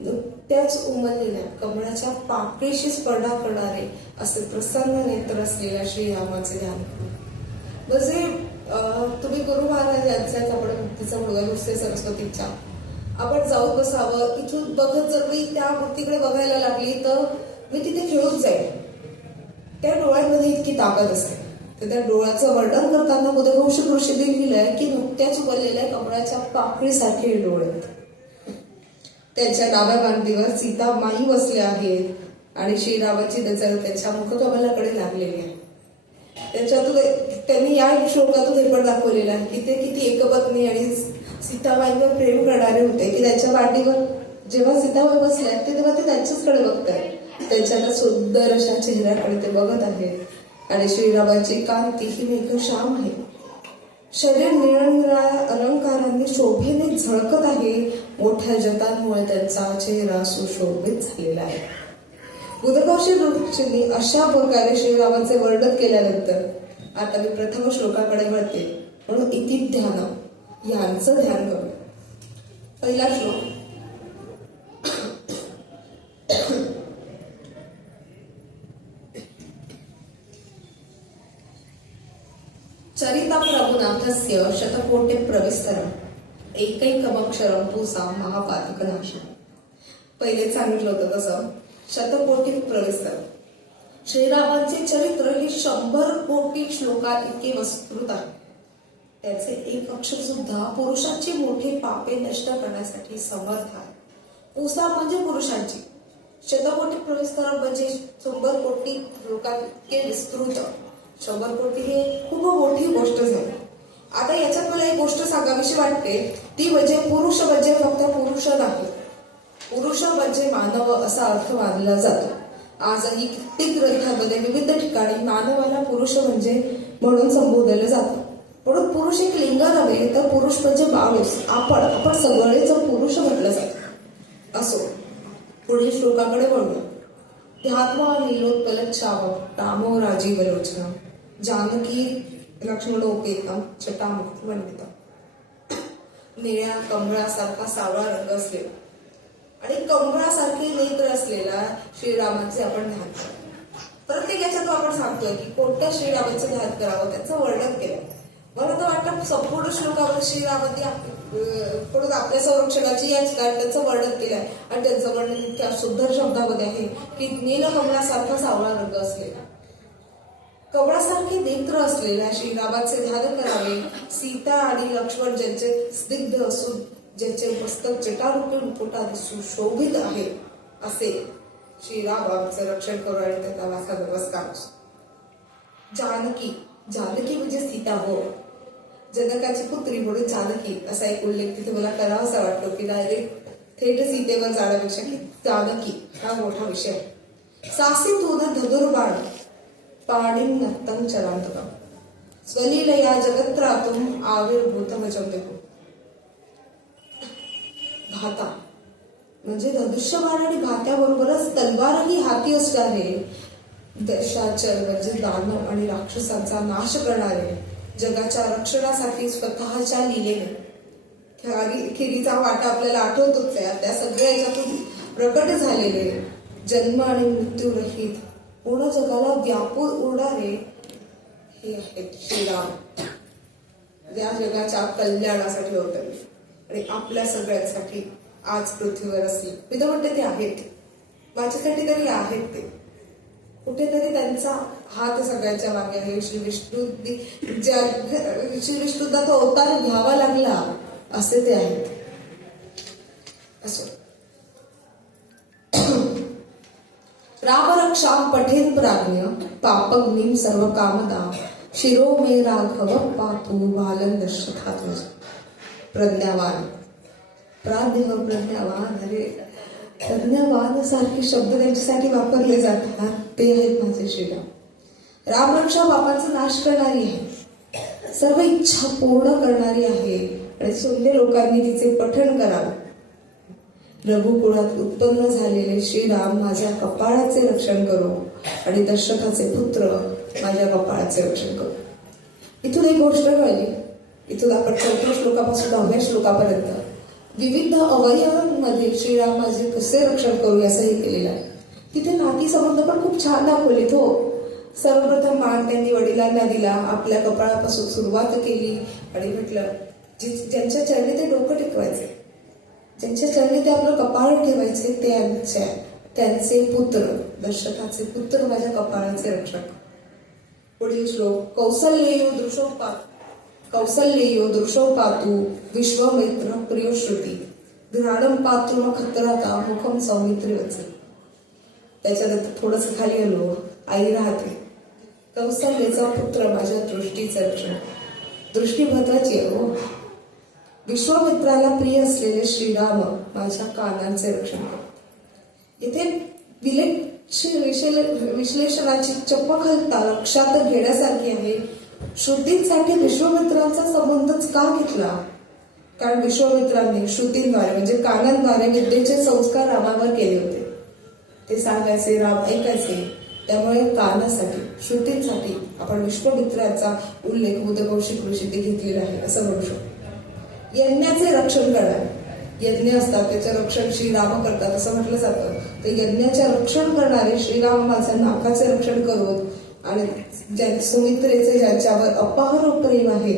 नुकत्याच उमललेल्या कमळाच्या पाकळीशी स्पर्धा करणारे असे प्रसन्न नेत्र असलेल्या श्रीरामाचे ध्यान. म्हणजे तुम्ही गुरु महाराज यांच्याच आपण मुक्तीचा मुलगा नुसते सरस्वतीच्या आपण जाऊन बसावं. इथून बघत जर मी त्या मूर्तीकडे बघायला लागली तर मी तिथे खेळून जाईल. त्या डोळ्यांमध्ये इतकी ताकद असते. तर त्या डोळ्याचं वर्णन करताना बुधकौशिक ऋषींनी लिहिलंय की नुकत्याच उमललेल्या कमळाच्या पाकळीसारखे हे डोळे. त्यांच्या डाव्या मांडीवर सीता माई बसल्या आहेत आणि श्रीरामाची नजर त्यांच्या मुखकमलाकडे लागलेली आहे. त्याच्यातून त्यांनी या श्लोकातून हे पण दाखवलेलं आहे की ते किती एकपत्नी आणि सीताबाईंवर प्रेम करणारे होते, की त्यांच्या मांडीवर जेव्हा सीताबाई बसल्या तेव्हा ते त्यांच्याचकडे बघतात. त्यांच्या सुंदर अशा चेहऱ्याकडे ते बघत आहेत आणि श्रीरामाची कांती ही मेघश्याम आहे. शरीर निरनिराळ्या अलंकारांनी शोभेने झळकत आहे. मोठ्या जटांमुळे त्यांचा चेहरा सुशोभित झालेला आहे. बुधकौशिक ऋषींनी अशा प्रकारे श्रीरामाचे वर्णन केल्यानंतर आता मी प्रथम श्लोकाकडे वळते. म्हणून इति ध्यान यांचं ध्यान करू. पहिला श्लोक. चरिता प्रभुनाथस्य शतकोटे प्रविस्तरम एकैकमक्षरम पुसा महापातकनाशम. पहिले सांगितलं होतं तसं शतकोटी प्रविस्तरम. श्रीरामांचे चरित्र हे 100 कोटी श्लोकात इतके विस्तृत आहे. त्याचे एक अक्षर सुद्धा पुरुषाची मोठी पापे नष्ट करण्यासाठी समर्थ आहे. उसा म्हणजे पुरुषांची शतकोटी प्रवेश करा म्हणजे 100 कोटी लोकांचे विस्तृत. 100 कोटी हे खूप मोठी गोष्ट झाली. आता याच्यात मला एक गोष्ट सांगावीशी वाटते, ती म्हणजे पुरुष म्हणजे फक्त पुरुष नाही, पुरुष म्हणजे मानव असा अर्थ मानला जातो. आजही कित्येक ग्रंथांमध्ये विविध ठिकाणी मानवाला पुरुष म्हणजे म्हणून संबोधलं जातं. म्हणून पुरुष एक लिंग नव्हे, तर पुरुष म्हणजे माणूस. आपण सगळेच पुरुष म्हटलं जातं. असो, पुढील श्लोकाकडे वळूया. ध्यात्मा नीलोत्पलच्छावं रामो राजीवलोचनं जानकी लक्ष्मणोपेतम जटामुखवन्दितम्. निळ्या कमळासारखा सावळा रंग असलेला आणि कमळासारखे नेत्र असलेला श्रीरामाचे आपण ध्यान करावं. प्रत्येक याच्यात आपण सांगतोय की कोणत्या श्रीरामाचं ध्यान करावं, त्याचं वर्णन केलं. मला तर वाटतं संपूर्ण श्लोकामध्ये श्रीरामांनी कडून आपल्या संरक्षणाची याच कारण त्यांचं वर्णन केलं आहे. आणि त्यांचं वर्णन इतक्या सुंदर शब्दामध्ये आहे की नील कमळासारखा सावळा रंग असलेला, कमळासारखे नेत्र असलेल्या श्रीरामाचे ध्यान करावे. सीता आणि लक्ष्मण ज्यांचे स्निग्ध असून ज्याचे मस्तक जटारूपी मुकुटाने सुशोभित आहे, असे श्रीरामांचे रक्षण करू आणि त्याचा माझा नमस्कार असो. जानकी म्हणजे सीता हो, जनकाची पुत्री म्हणून जानकी असा एक उल्लेख तिथे मला करावासा वाटतो की डायरेक्ट थेट सीतेवर जाण्यापेक्षा की जानकी हा मोठा विषय आहे. सासी तुन धनुर्बाण पाणीम नक्तं चरांतकं स्वलीलया जगत्रातुम आविर्भूतमजं देखो. भाता म्हणजे धनुष्यबाण आणि भात्याबरोबरच तलवारही हाती असणारे, दशाचर म्हणजे दानव आणि राक्षसांचा नाश करणारे, जगाच्या रक्षणासाठी स्वतःच्या लिलेने खिरीचा वाटा आपल्याला आठवतोच आहे. त्या सगळ्या याच्यातून प्रकट झालेले, जन्म आणि मृत्यू रहित पूर्ण जगाला व्यापून उडणारे हे आहेत श्रीराम. या जगाच्या कल्याणासाठी होते आणि आपल्या सगळ्यांसाठी आज पृथ्वीवर असले. मी तर म्हणते ते आहेत, माझ्यासाठी तरी आहेत. ते कुठेतरी त्यांचा हात सगळ्यांच्या मागे आहे. श्री विष्णूंना तो अवतार घ्यावा लागला असे ते आहेत. असो, रामरक्षां पठेन प्राज्ञ पापग्निं सर्व कामदा शिरो मे राघव पातु बालन दशरथात्मज. प्रज्ञावान, प्रज्ञावान, अरे प्रज्ञावान सारखे शब्द त्यांच्यासाठी वापरले जातात. ते आहेत माझे श्रीराम. रामरक्षा पापांचा नाश करणारी आहे, सर्व इच्छा पूर्ण करणारी आहे आणि सुंदर लोकांनी तिचे पठण करावे. रघुकुळात उत्पन्न झालेले श्रीराम माझ्या कपाळाचे रक्षण करो आणि दशरथाचे पुत्र माझ्या कपाळाचे रक्षण करो. इथून एक गोष्ट कळली. इथून आपण 4थ्या श्लोकापासून 10व्या श्लोकापर्यंत विविध अवयवांमध्ये श्रीराम माझे कसे रक्षण करू असंही केलेलं आहे. तिथे नाती संबंध पण खूप छान दाखवलेत हो. सर्वप्रथम मान त्यांनी वडिलांना दिला, आपल्या कपाळापासून सुरुवात केली आणि म्हटलं ज्यांच्या चरणी ते डोकं टेकवायचे, ज्यांच्या चरणी ते आपलं कपाळ ठेवायचे, त्यांचे पुत्र दशरथाचे पुत्र माझ्या कपाळाचे रक्षण. पुढील श्लोक. कौसल्येयो दृशो पातु विश्वमित्र प्रियो श्रुती घ्राणम पातु खतराता मुखम सौमित्री वचन. त्याच्यानंतर थोडस खाली आलो. आई राहते, कौसल्येचा पुत्र माझ्या दृष्टीचे रक्षण. दृष्टी महत्वाची आहे हो. विश्वामित्राला प्रिय असलेले श्रीराम माझ्या कानांचे रक्षण करतात. इथे विश्लेषणाची चपखलता लक्षात घेण्यासारखी आहे. श्रुतींसाठी विश्वामित्रांचा संबंधच का घेतला? कारण विश्वामित्रांनी श्रुतींद्वारे म्हणजे कानांद्वारे विद्येचे संस्कार रामावर केले होते. ते सांगायचे, राम ऐकायचे. त्यामुळे कानासाठी श्रुतींसाठी आपण विश्वामित्रांचा उल्लेख उदकौशिक ऋषीने घेतलेला आहे असं म्हणू शकतो. यज्ञाचे रक्षण करणार, यज्ञ असतात त्याचे रक्षण श्रीराम करतात असं म्हटलं जातं. ते यज्ञाचे रक्षण करणारे श्रीराम माझ्या नाकाचे रक्षण करून आणि सुमित्रेचे ज्यांच्यावर अपार प्रेम आहे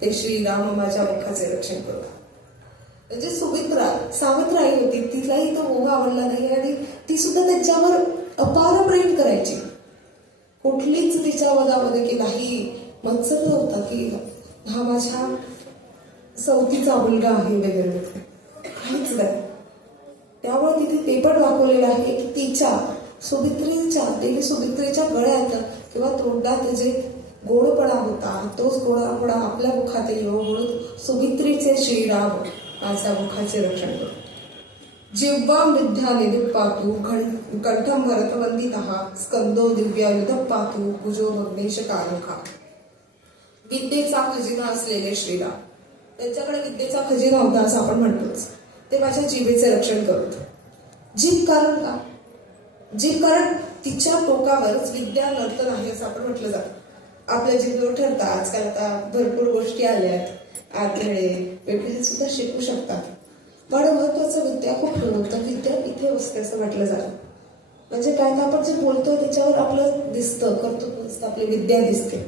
ते श्रीराम माझ्या मुखाचे रक्षण करतात. म्हणजे सुमित्रा सावित्र आई होती, तिलाही तो मोह आवडला नाही आणि ती सुद्धा त्यांच्यावर अपार प्रेम करायची. कुठलीच तिच्या मनामध्ये की नाही मत्सर नव्हता की हा माझ्या सवतीचा मुलगा आहे वगैरे काहीच नाही. त्यामुळे तिथे ते पण दाखवलेलं आहे की तिच्या सुमित्रेच्या गळ्यात किंवा तोंडात जे गोडपणा होता तोच गोडपणा आपल्या मुखात येऊ म्हणून सुमित्रेचे श्रीराम माझ्या मुखाचे रक्षण करू. जिव्वा विद्यानिधी पातू कंठम भरतवंदितः स्कंदो दिव्यायुध पातू कुजो भग्नेश कारुखा. विद्येचा खजिना असलेले श्रीराम, त्यांच्याकडे विद्येचा खजिना होता असं आपण म्हणतोच. ते माझ्या जिभेचे रक्षण करत. जीभ कारण का? जीभ कारण तिच्या टोकावरच विद्या नर्तन आहे असं आपण म्हटलं जातं. आपल्या जिभेवर ठरतं. आजकाल आता भरपूर गोष्टी आल्यात, आंधळे वेगळे सुद्धा शिकू शकतात. पण महत्वाचं विद्या खूप होतं. विद्या इथे असते असं म्हटलं जातं. म्हणजे काय तर आपण जे बोलतोय त्याच्यावर आपलं दिसतं, कर्तृत्व दिसतं, आपली विद्या दिसते.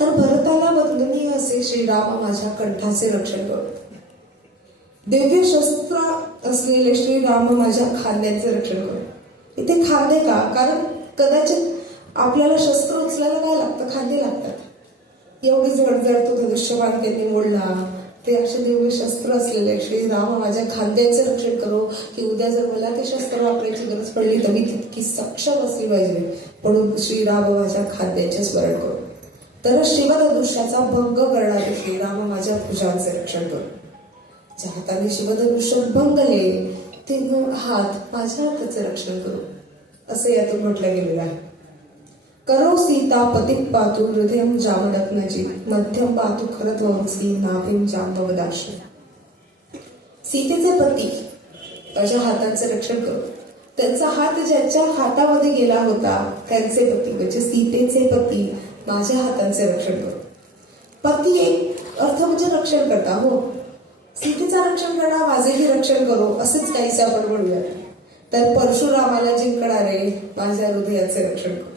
तर भरताला वंदनीय असे श्रीराम माझ्या कंठाचे रक्षण करतो. दिव्य शस्त्र असलेले श्रीराम माझ्या खांद्याचे रक्षण करतो. इथे खांदे का? कारण कदाचित आपल्याला शस्त्र उचलायला काय लागतं? खांदे लागतात. एवढी जडजड तो धनुष्यबाण त्यांनी मोडला. ते असे दिव्य शस्त्र असलेले श्रीराम माझ्या खांद्याचे रक्षण करो, की उद्या जर मला ते शस्त्र वापरायची गरज पडली तर मी तितकी सक्षम असली पाहिजे. म्हणून श्रीराम माझ्या खांद्याचे स्मरण करू. तर शिवधनुष्याचा भंग करणारे श्रीराम माझ्या भुजांचे रक्षण करू. ज्या हाताने शिवधनुष्य भंगले ते हात माझ्या हाताचे रक्षण करू असे यातून म्हटलं गेलेलं आहे. करो सीता पतित पातू हृदयम जामडकनजी मध्यम पातू खरध्वंसी नाभिम जांबवदाशी. सीतेचे पती माझ्या हातांचे रक्षण करू. त्यांचा हात ज्यांच्या हातामध्ये गेला होता त्यांचे पती म्हणजे सीतेचे पती माझ्या हातांचे रक्षण करू. पती एक अर्थ म्हणजे रक्षण करता. हो, सीतेचा रक्षण करणं माझेही रक्षण करू असेच काहीसे आपण म्हणूया. तर परशुरामाला जिंकणारे माझ्या हृदयाचे रक्षण करू.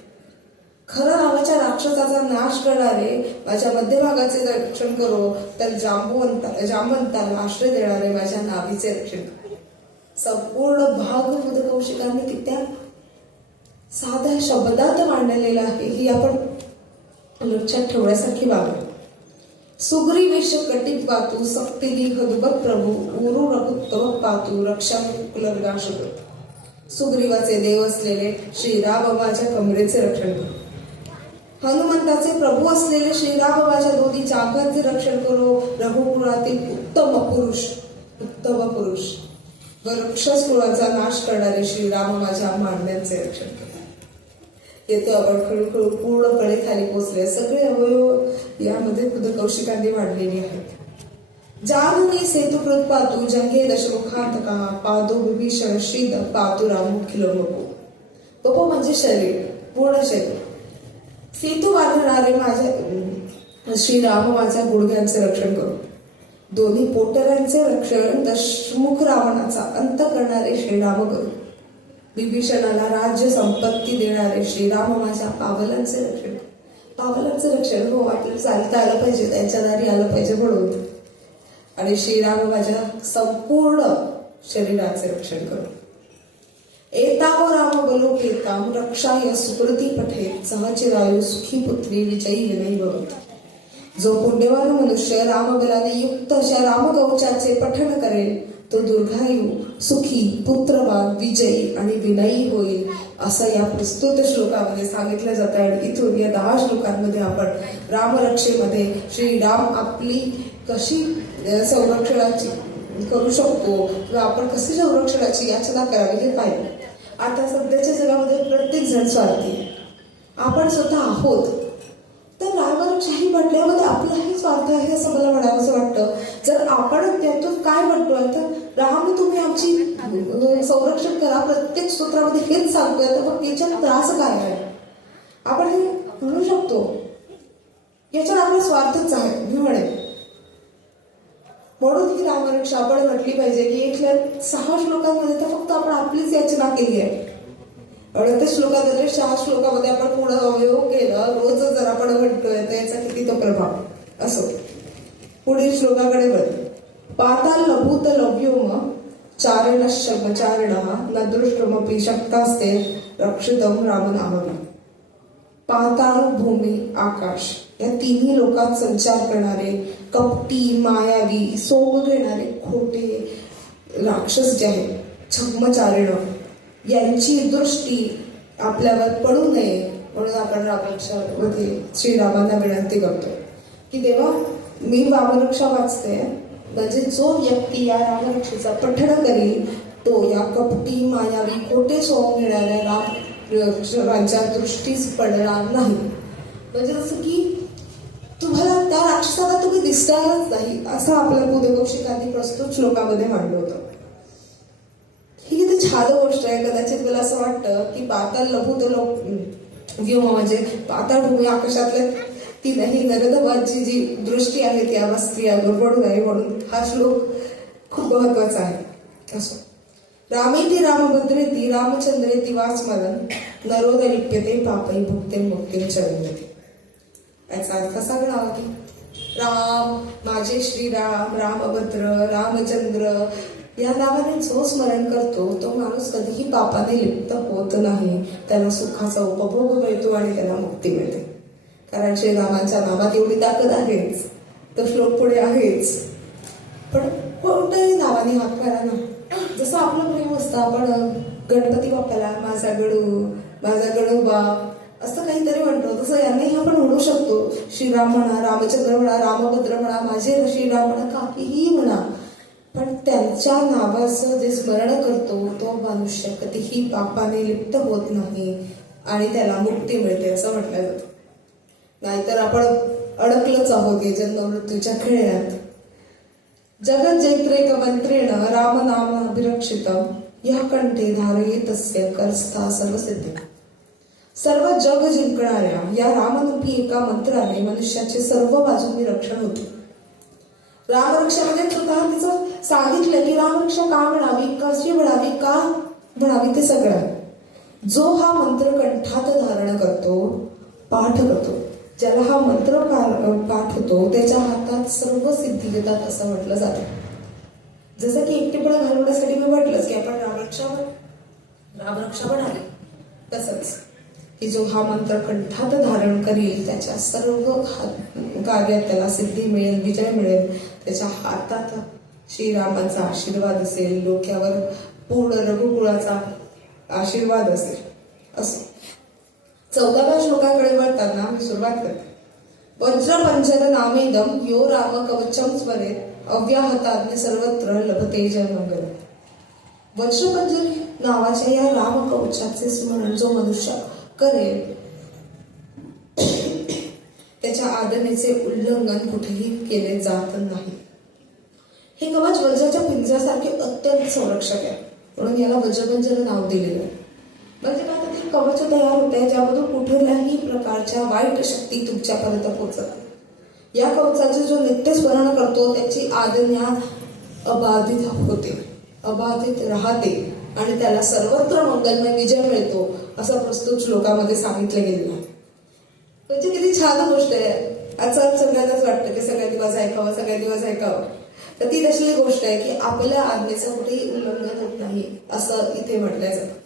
खरं नावाच्या राक्षसाचा नाश करणारे माझ्या मध्यभागाचे रक्षण करो. तर जांबवंताला आश्रय देणारे माझ्या नाभीचे रक्षण करो. संपूर्ण भाग कौशिकांनी कित्या साध्या शब्दात मांडलेला आहे ही आपण लक्षात ठेवण्यासारखी बाब आहे. सुग्रीवेश कटित पातू सक्तिनी हदुबत प्रभू उरु रघुत्तम पातू रक्षा कुलर्गाशुभ. सुग्रीवाचे देव असलेले श्रीराम माझ्या कमरेचे रक्षण करू. हनुमंताचे प्रभू असलेले श्रीराम माझ्या दोन्ही जागांचे रक्षण करो. रघुकुळातील उत्तम पुरुष व राक्षस कुळाचा नाश करणारे श्रीराम माझ्या मांड्यांचे रक्षण करो. येतो आपण खळखळ पूर्णपणे खाली पोहोचले. सगळे अवयव यामध्ये खुद कौशिकांनी मांडलेली आहेत. जानुनी सेतुकृत पातू जंगे दशमुखांतका पादो विभीषण श्रीद पातू रामुखिलो बपू. बपू म्हणजे शरीर, पूर्ण शरीर. सेतू बांधणारे माझ्या श्रीराम माझ्या गुडघ्यांचे रक्षण करू. दोन्ही पोटऱ्यांचे रक्षण दशमुख रावणाचा अंत करणारे श्रीराम करू. विभीषणाला राज्य संपत्ती देणारे श्रीराम माझ्या पावलांचे रक्षण. पावलांचे रक्षण हो, आपल्याला चालता आलं पाहिजे, त्यांच्या दारी आलं पाहिजे म्हणून. आणि श्रीराम माझ्या संपूर्ण शरीराचे रक्षण करू. एताव राम बलो केताम रक्षाय सुकृती पठेत सहचिरायु सुखी पुत्री विजयी विनयी भवत. जो पुण्यवान मनुष्य रामबलाने युक्त अशा रामकवचाचे पठण करेल तो दीर्घायू सुखी पुत्रवान विजयी आणि विनयी होईल असं या प्रस्तुत श्लोकामध्ये सांगितलं जातं. आणि इथून या 10 श्लोकांमध्ये आपण रामरक्षेमध्ये श्रीराम आपली कशी संरक्षणाची करू शकतो किंवा आपण कशी संरक्षणाची याचना करावी हे पाहिजे. आता सध्याच्या जगामध्ये प्रत्येक जण स्वार्थी, आपण स्वतः आहोत. तर रामरक्षाही म्हटल्यामध्ये आपलाही स्वार्थ आहे असं मला म्हणावंसं वाटतं. जर आपण त्यातून काय म्हणतोय तर राम तुम्ही आमची संरक्षण करा, प्रत्येक स्तोत्रामध्ये हेच सांगतोय, तर मग याच्यात त्रास काय आहे आपण हे म्हणू शकतो. याच्यात आपला स्वार्थच आहे मी म्हणेन. म्हणून ही रामरक्षा आपण म्हटली पाहिजे की इथल्या 6 श्लोकांमध्ये तर फक्त आपण आपलीच याचना केली आहे. 38 श्लोकांमध्ये 6 श्लोकामध्ये आपण पूर्ण अवयव केलं. रोज जर आपण म्हणतोय तर याचा किती तो प्रभाव असो. पुढील श्लोकाकडे बघ. पाताल लभूत लव्योम चारण न दृष्टमपि शक्तास्ते रक्षितम राम नामम. पाताळ भूमी आकाश या तिन्ही लोकात संचार करणारे कपटी, मायावी, सोंग घेणारे खोटे राक्षस जे आहेत छद्मचारिण, यांची दृष्टी आपल्यावर पडू नये म्हणून आपण रामरक्षामध्ये श्रीरामांना विनंती करतो की देवा, मी रामरक्षा वाचते, म्हणजे जो व्यक्ती या रामरक्षेचा पठण करील तो या कपटी, मायावी, खोटे सोंग घेणाऱ्या राजांच्या दृष्टीस पडणार नाही. म्हणजे जसं की तुम्हाला त्या राक्षसाला तुम्ही दिसणारच नाही असं आपल्या बुधकौशिकांनी प्रस्तुत श्लोकामध्ये मांडलं होतं. ही किती छान गोष्ट आहे. कदाचित मला असं वाटतं की पाताळ लभूत व्योम म्हणजे पाताळ भूमी आकाशातल्या ती नाही नरधवाची जी दृष्टी आहे ती आम्हा स्त्रियांवर पडू नये म्हणून हा श्लोक खूप महत्वाचा आहे. असो, रामेती रामभद्रेती रामचंद्रेती वास्मरण नरोद लिप्यते पापै भुक्ते मुक्ते चरण्यते. याचा अर्थ असा म्हणावा की राम, माझे श्रीराम, रामभद्र, रामचंद्र या नावाने जो स्मरण करतो तो माणूस कधीही पापाने लिप्त होत नाही. त्याला सुखाचा उपभोग मिळतो आणि त्याला मुक्ती मिळते. कारण श्रीरामांच्या नावात एवढी ताकद आहेच, तो श्लोक पुढे आहेच. पण कोणत्याही नावाने हाक मारा ना, जसं आपलं प्रेम असतं, आपण गणपती बाप्पाला माझा गणू, माझा गणोबा असं काहीतरी म्हणतो, तसं यांनाही आपण म्हणू शकतो. श्रीराम म्हणा, रामचंद्र म्हणा, रामभद्र म्हणा, माझे श्रीराम म्हणा, काहीही म्हणा, पण त्यांच्या नावाचं जे स्मरण करतो तो मनुष्य कधीही पापाने लिप्त होत नाही आणि त्याला मुक्ती मिळते असं म्हटलं जातं. नाहीतर आपण अडकलोच आहोत या जन्म मृत्यूच्या खेळात. जगत जैत्रेक मंत्रेण राम नाम अभिरक्षितम या कंठे धारयेतस्य करस्था सर्वसिद्धी. सर्व जग जिंकणाऱ्या या रामरूपी एका मंत्राने मनुष्याचे सर्व बाजूंनी रक्षण होते. रामरक्षा म्हणजे स्वतः तिचं सांगितलं की रामरक्षा का म्हणावी, कशी म्हणावी, का म्हणावी ते सगळं. जो हा मंत्र कंठात धारण करतो, पाठ करतो, ज्याला हा मंत्र पाठ होतो त्याच्या हातात सर्व सिद्धी येतात असं म्हटलं जातं. जसं की एकटेपणा घालवण्यासाठी मी म्हटलंच की आपण रामरक्षा म्हणाली, तसंच की जो हा मंत्र कंठात धारण करील त्याच्या सर्व कार्यात त्याला सिद्धी मिळेल, विजय मिळेल. त्याच्या हातात श्रीरामांचा आशीर्वाद असेल, डोक्यावर पूर्ण रघुकुळाचा आशीर्वाद असेल. असं 14व्या श्लोकाकडे वळताना मी सुरुवात करते. वज्रपंजर नामेदम यो राम कवचम स्मरेत अव्याहताज्ञ सर्वत्र लभते जय मंगल. वज्रपंजर नावाच्या या राम कवचाचे स्मरण जो मनुष्य करेल त्याच्या आज्ञेचे उल्लंघन कुठेही केले जात नाही. हे कवच वज्राच्या पिंजऱ्यासारखे अत्यंत संरक्षक आहे म्हणून याला वज्रपंजर नाव दिलेलं आहे. म्हणजे काय तर ते कवच तयार होते ज्यामधून कुठल्याही प्रकारच्या वाईट शक्ती तुमच्यापर्यंत पोहोचत. या कवचाचे जो नित्य स्मरण करतो त्याची आज्ञा अबाधित होते, अबाधित राहते आणि त्याला सर्वत्र मंगलमय विजय मिळतो असं प्रस्तुत श्लोकामध्ये सांगितलं गेलेलं आहे. म्हणजे किती छान गोष्ट आहे. आजचा सगळ्यांनाच वाटतं की सगळ्या दिवस ऐकावं, सगळ्या दिवस ऐकावं. तर ती तशी गोष्ट आहे की आपल्या आज्ञेचं कुठेही उल्लंघन होत नाही असं इथे म्हटलंय जातं.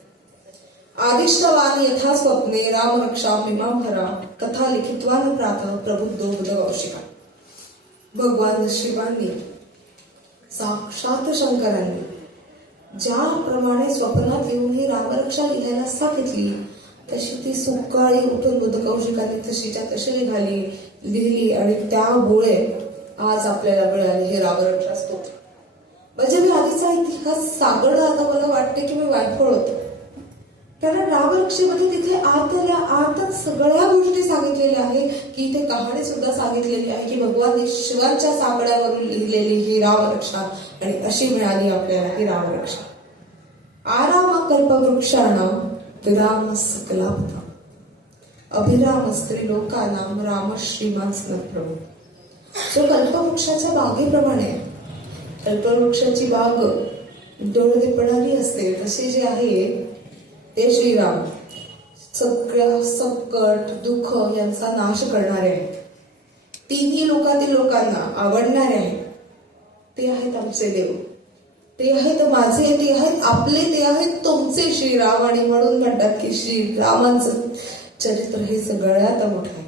आदिष्टवान यथा स्वप्ने रामरक्षा मीमांभरा कथा लिखित्वान प्रातः प्रबुद्धो बुधकौशिका. भगवान शिवांनी, साक्षात शंकरांनी ज्याप्रमाणे स्वप्नात येऊन ही रामरक्षा लिहायला सांगितली तशी ती सुकाळी उठून बुधकौशिकाने तशीच्या तशी लिहिली आणि त्यामुळे आज आपल्याला मिळाले हे रामरक्षा स्तोत्र. म्हणजे मी आधीचा इतिहास सागड आता मला वाटते की मी वायफळ होतो. कारण रामरक्षेमध्ये तिथे आतच सगळ्या गोष्टी सांगितलेल्या आहे की इथे कहाणी सुद्धा सांगितलेली आहे की भगवान शिवांच्या सागड्यावरून लिहिलेली ही रामरक्षा आणि अशी मिळाली आपल्याला ही रामरक्षा. आराम कल्पवृक्षाणां विराम सकलापदा अभिराम स्त्रीलोकानां राम श्रीमान प्रभू. जो कल्पवृक्षाच्या बागेप्रमाणे, कल्पवृक्षाची बाग डोळे दिपणारी असते तसे जे आहे ते श्रीराम सगळं संकट दुःख यांचा नाश करणारे आहेत. तिन्ही लोकातील लोकांना आवडणारे आहेत. ते आहेत आमचे देव, ते आहेत माझे, ते आहेत आपले, ते आहेत तुमचे श्रीराम. आणि म्हणून म्हणतात की श्रीरामांचं चरित्र हे सगळ्यात मोठं आहे.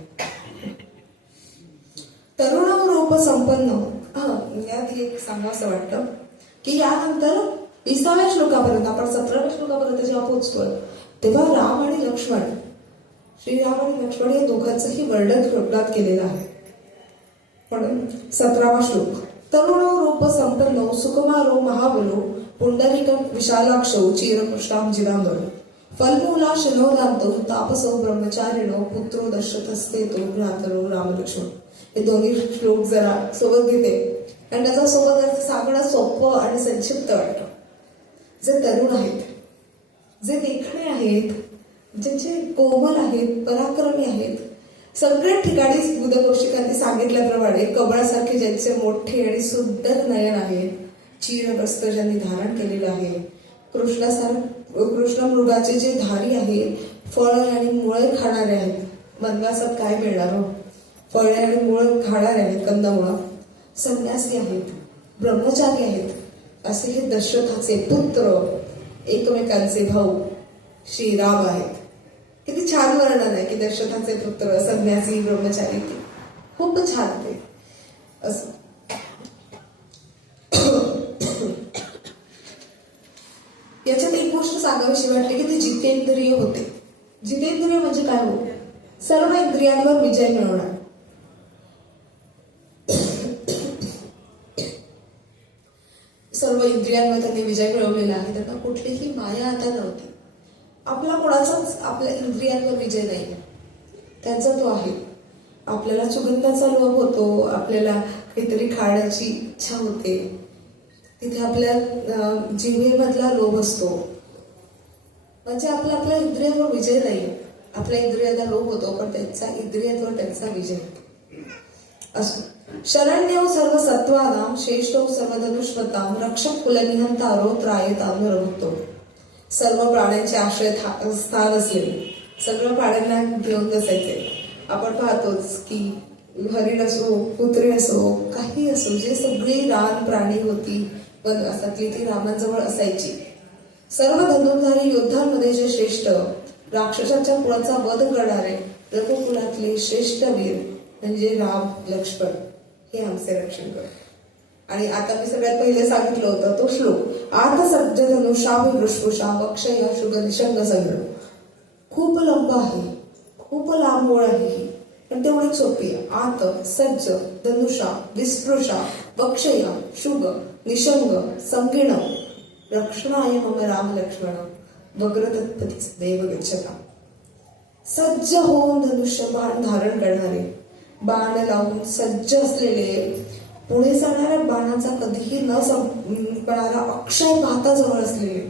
तरुण रूप संपन्न. यात एक सांगावंसं वाटतं की यानंतर 20व्या श्लोकापर्यंत, आपण 17व्या श्लोकापर्यंत जेव्हा पोहोचतोय तेव्हा राम आणि लक्ष्मण, श्रीराम आणि लक्ष्मण या दोघांचंही वर्णन श्लोकात केलेलं आहे. म्हणून 17वा श्लोक. तरुण रूप संपन्न सुकुमारो महाबलो पुंडरीक विशालाक्षो चिरकृष्णाम जिरांबरो फलमूला शनोदांतो तापसो ब्रह्मचारिणो पुत्रो दशरथस्ते तो भ्रातरो रामलक्ष्मण. हे दोन्ही श्लोक जरा सोबत घेते आणि त्याचा सोबत अर्थ सांगणं सोपं आणि संक्षिप्त वाटतं. जे तरुण आहेत, जे देखणे आहेत, ज्यांचे कोमल आहेत, पराक्रमी आहेत, सगळ्या ठिकाणी बुधकोशिकांनी सांगितल्याप्रमाणे कमळासारखे ज्यांचे मोठे आणि सुंदर नयन आहेत, चीरवस्त्र ज्यांनी धारण केलेलं आहे, कृष्ण मृगाचे जे धारी आहेत, फळे आणि मुळे खाणारे आहेत. वनवासात काय मिळणार हो, फळे आणि मुळे खाणारे आहेत, कंदमुळं, संन्यासी आहेत, ब्रह्मचारी आहेत, असे हे दशरथाचे पुत्र, एकमेकांचे भाऊ श्रीराम आहेत. किती छान वर्णन आहे की दशरथाचे पुत्र, संन्यासी, ब्रह्मचारी. खूप छान ते असं. याच्यात एक गोष्ट सांगावीशी वाटते की ते जितेंद्रिय होते. जितेंद्रिय म्हणजे काय हो, सर्व इंद्रियांवर विजय मिळवणार. सर्व इंद्रियांवर त्यांनी विजय मिळवलेला आहे. त्यांना कुठलीही माया आता नव्हती. आपला कोणाचाच आपल्या इंद्रियांवर विजय नाही, त्यांचा तो आहे. आपल्याला सुगंधाचा लोभ होतो, आपल्याला काहीतरी खाण्याची इच्छा होते, तिथे आपल्या जिभेमधला लोभ असतो. म्हणजे आपल्या इंद्रियांवर विजय नाही. आपल्या इंद्रियांना लोभ होतो, पण त्यांचा इंद्रियांवर त्यांचा विजय असतो. शरण्यो सर्व सत्वानां श्रेष्ठो सर्व धनुष्मतां रक्षक कुलनिहंतारो त्रायतां रघुतो. सर्व प्राण्यांचे आश्रय स्थान असलेले, सगळं प्राण्यांना घेऊन बसायचे. आपण पाहतोच की हरिण असो, कुत्रे असो, काही असो, जे सगळी रान प्राणी होती वनवासातली ती रामांजवळ असायची. सर्व धनुर्धारी योद्धांमध्ये जे श्रेष्ठ, राक्षसांच्या कुळाचा वध करणारे रघुकुलातले श्रेष्ठ वीर म्हणजे राम लक्ष्मण, हे आमचे रक्षण करतात. आणि आता मी सगळ्यात पहिले सांगितलं होतं तो श्लोक. आत सज्ज धनुषा वृष्पुषा वक्षया शुभ निशंग संग्रह. खूप लंब आहे, खूप लांब ओळ आहे ही, पण तेवढीच सोपी आहे. आत सज्ज धनुषा विस्पृशा वक्षया शुभ निशंग संगिण रक्षणाय मम राम लक्ष्मण वग्रतत्पती देव गच्छता. सज्ज होऊन धनुष्य बाण धारण करणारे, बाण लावून सज्ज असलेले, पुढे जाणाऱ्या बाणाचा कधीही न संपणारा अक्षय भाताजवळ असलेले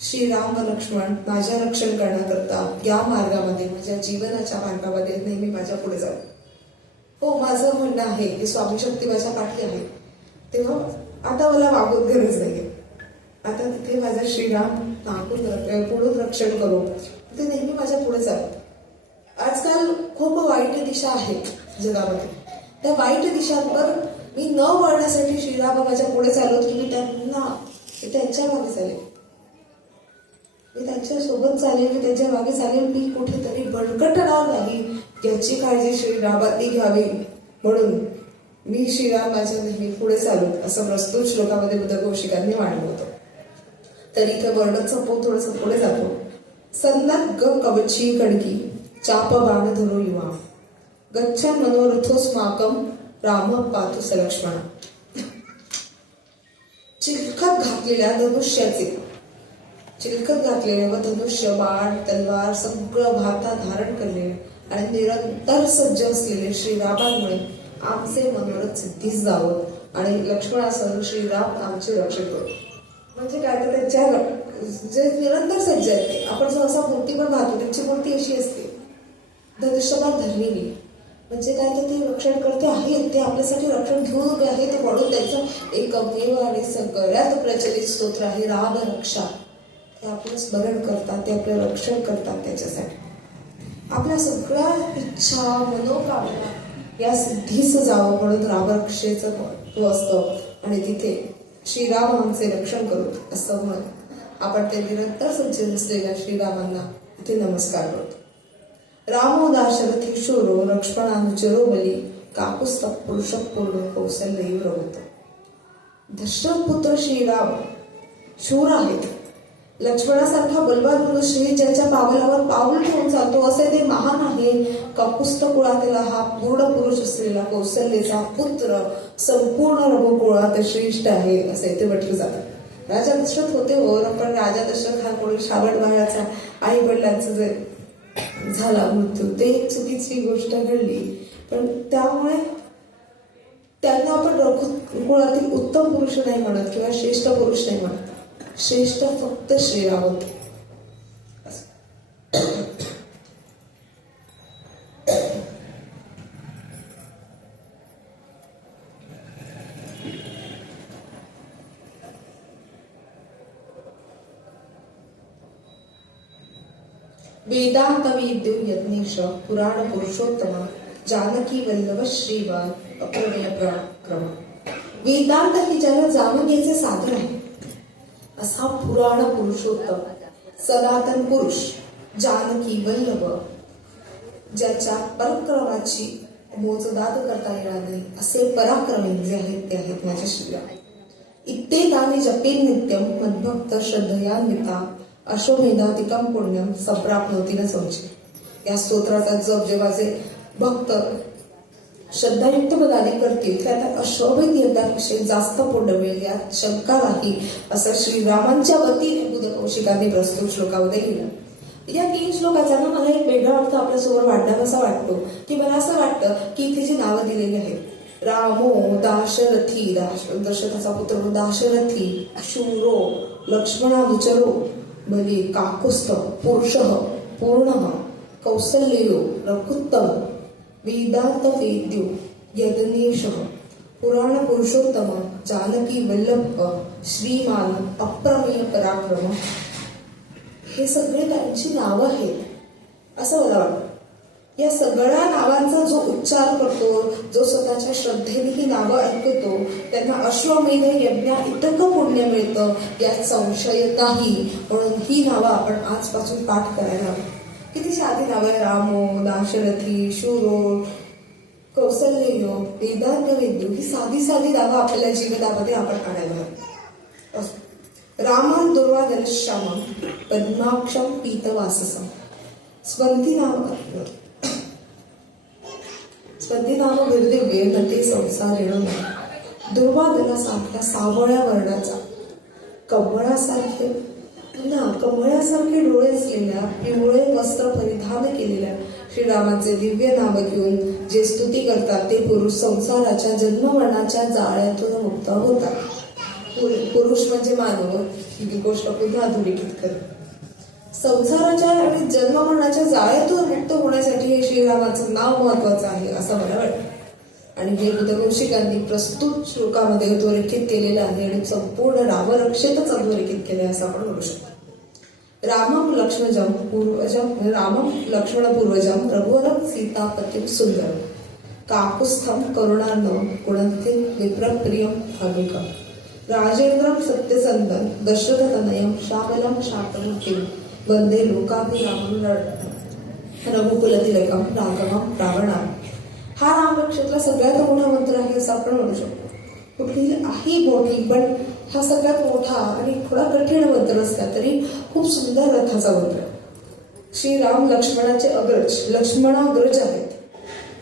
श्रीराम व लक्ष्मण माझ्या रक्षण करण्याकरता या मार्गामध्ये, माझ्या जीवनाच्या मार्गामध्ये नेहमी माझ्या पुढे जाऊ. हो, माझं म्हणणं आहे की स्वामी शक्ती माझ्या पाठी आहे, तेव्हा आता मला मागून गरज नाहीये. आता तिथे माझा श्रीराम पुढून रक्षण करू, ते नेहमी माझ्या पुढे जाऊ. आजकाल खूप वाईट दिशा आहेत जगामध्ये. त्या वाईट दिशांवर मी न वळण्यासाठी श्रीराम माझ्या पुढे चालवत की मी त्यांच्या मागे चालेल, मी त्यांच्या सोबत चालेल, मी त्यांच्या मागे चालेल. मी कुठेतरी भडकटणार नाही याची काळजी श्रीरामांनी घ्यावी, म्हणून मी श्रीराम माझ्या नेहमी पुढे चालू, असं प्रस्तुत श्लोकामध्ये बुधकोशिकांनी मांडलं होतं. तर इथे वर्णन संपवून थोडंसं पुढे जातो. सन्नत ग कवची कडकी चाप बाण धरो युवा गच्छन मनोरथोस्माकम राम पातु सलक्ष्मण. चिलखत घातलेल्या धनुष्याचे, चिलखत घातलेले व धनुष्य बाण तलवार सगळं भातात धारण केलेले आणि निरंतर सज्ज असलेले श्रीरामांमुळे आमचे मनोरथ सिद्धीस जावं आणि लक्ष्मणासह श्रीराम आमचे रक्षण करू. म्हणजे काय तर त्यांच्या जे निरंतर सज्ज आहेत ते, आपण सहसा मूर्ती पण पाहतो, त्यांची मूर्ती अशी असते धनुष्यबाण धरलेली. म्हणजे काय तर ते रक्षण करते आहेत, ते आपल्यासाठी रक्षण घेऊन उभे आहे. ते म्हणून त्यांचं एकमेव आणि सगळ्यात प्रचलित स्तोत्र आहे राम रक्षा. ते आपलं स्मरण करतात, ते आपलं रक्षण करतात. त्याच्यासाठी आपल्या सगळ्या इच्छा मनोकामना या सिद्धीस जावं म्हणून रामरक्षेचं महत्व असतं. आणि तिथे श्रीराम आमचे रक्षण करू असं म्हणत आपण ते निरंतर सज्ज असलेल्या श्रीरामांना इथे नमस्कार करतो. रामो दाशरथी शूरो लक्ष्मणानुचरो बली काकुत्स्थ पुरुषपूर्ण कौशल्य रघुत. दशरथ पुत्र श्रीराम शूर आहेत. लक्ष्मणासारखा बलवान पुरुष ज्याच्या पावलावर पाऊल ठेवून चालतो असे ते महान आहे. काकुत्स्थ कुळातील हा पूर्ण पुरुष असलेला कौशल्याचा पुत्र संपूर्ण रघुकुळात श्रेष्ठ आहे असे इथे म्हटलं जातं. राजा दशरथ होते हो, पण राजा दशरथ हा कोणी श्रावण बाळाचा आई वडिलांचं जे झाला मृत्यू ते एक चुकीची गोष्ट घडली. पण त्यामुळे त्यांना आपण रघुकुळातील उत्तम पुरुष नाही म्हणत किंवा श्रेष्ठ पुरुष नाही म्हणत. श्रेष्ठ फक्त श्रीराम होते. वेदांत विद्यु यज्ञेश पुराण पुरुषोत्तम जानकी वल्लभ श्रीवान अप्रमेय पराक्रम. वेदांत ही ज्याला जाणून घ्यायचे साधन आहे असा पुराण पुरुषोत्तम सनातन पुरुष जानकी वल्लभ ज्याच्या पराक्रमाची मोजदाद करता येणार नाही असे पराक्रमी जे आहेत ते आहेत माझे श्रीराम. इत्तेतानि जपेन नित्यम मद्भक्त श्रद्धयान्विता अश्वमेधाधिकम पुण्यम संप्राप्नोती न संशय. या स्तोत्राचा जप जेव्हा जे भक्त श्रद्धायुक्त पदाने करतील त्यांना अश्वमेध यज्ञापेक्षा जास्त पुण्य मिळेल यात शंका नाही असं श्रीरामांच्या वतीने बुध कौशिकांनी प्रस्तुत श्लोकामध्ये लिहिलं. या 3 श्लोकाचा ना मला एक वेगळा अर्थ आपल्यासमोर वाढण्याचा वाटतो की मला असं वाटतं की इथे जी नावं दिलेली आहेत रामो दाशरथी दशरथाचा पुत्र दाशरथी शूरो लक्ष्मणानुचरो बली काकुत्स्थ पुरुष पूर्ण कौसल्यो रघुत्तम वेदांत वेद्यो यज्ञेश पुराण पुरुषोत्तम जानकी वल्लभ श्रीमान अप्रमेय पराक्रम. हे सगळे त्यांची नावं आहेत असं मला वाटतं. या सगळ्या नावांचा जो उच्चार करतो, जो स्वतःच्या श्रद्धेने ही नावं ऐकतो त्यांना अश्वमेध यज्ञा इतकं पुण्य मिळतं यात संशय नाही. म्हणून ही नावं आपण आजपासून पाठ करायला हवी. किती साधी नावं आहे. रामो दाशरथी शूरो कौसल्यो वेदांत वेद्यो ही साधी साधी नावं आपल्या जीवनामध्ये आपण आणायला हवी. रामं दुर्वादलश्यामं पद्माक्षं पीतवाससं. स्पंदी नाम विरदिव्य नते संसार येणं. दुर्वादलासारख्या सावळ्या वर्णाचा कमळासारखे डोळे असलेल्या पिवळे वस्त्र परिधान केलेल्या श्रीरामाचे दिव्य नाव घेऊन जे स्तुती करतात ते पुरुष संसाराच्या जन्ममरणाच्या जाळ्यातून मुक्त होतात. पुरुष म्हणजे मानव ही गोष्ट पुन्हा अधोरेखित करते. संसाराच्या आणि जन्ममरणाच्या जाळ्यातून मुक्त होण्यासाठी हे श्रीरामाचं नाव महत्वाचं आहे असं मला वाटतं. आणि हे बुधकौशिकांनी प्रस्तुत श्लोकामध्ये अधोरेखित केलेलं आहे आणि संपूर्ण रामरक्षेतच अधोरेखित केले असं आपण म्हणू शकतो. रामं लक्ष्मण पूर्वजम रघुवरं सीतापतिं सुंदर काकुत्स्थं करुणार्णवं गुणन्ते विप्रप्रियं भाविकं राजेंद्रं सत्यसंदं दशरथतनयं श्यामलं शान्तमुखिं वंदे लोकाभिरामं रघुकुलतिलकं राघवं रावणां. हा रामरक्षेतला सगळ्यात मोठा मंत्र आहे असं आपण म्हणू शकतो. कुठलीही मोठी पण हा सगळ्यात मोठा आणि थोडा कठीण मंत्र असला तरी खूप सुंदर अर्थाचा मंत्र. श्रीराम लक्ष्मणाचे अग्रज लक्ष्मणाग्रज आहेत.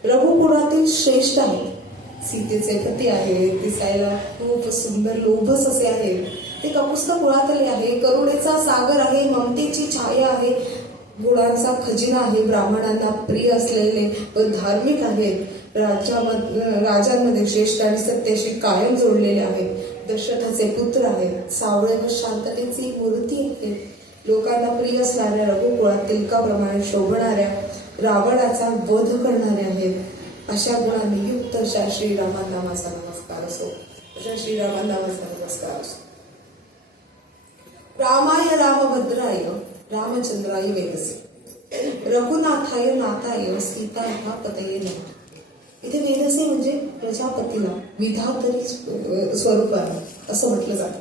रघुकुळातील श्रेष्ठ आहेत. सीतेचे पती आहेत. दिसायला खूप सुंदर लोभस असे आहेत. ते काकुत्स्थ कुळातले आहे. करुणेचा सागर आहे. ममतेची छाया आहे. गुणांचा खजिना आहे. ब्राह्मणांना प्रिय असलेले व धार्मिक आहेत. राजांमध्ये श्रेष्ठ आणि सत्याशी कायम जोडलेले आहेत. दशरथाचे पुत्र आहेत. सावळे व शांततेची मूर्ती आहे. लोकांना प्रिय असणाऱ्या रघुकुळात तिलकाप्रमाणे शोभणाऱ्या रावणाचा वध करणारे आहेत. अशा गुणांनी युक्त अशा श्रीरामांना माझा नमस्कार असो. अशा श्रीरामांना माझा नमस्कार असो. रामाय रामभद्राय रामचंद्राय वेदसे रघुनाथाय नाथाय सीताया पतये नमः. इथे वेदसे म्हणजे प्रजापतीला विधातरी स्वरूपाला असं म्हटलं जातं.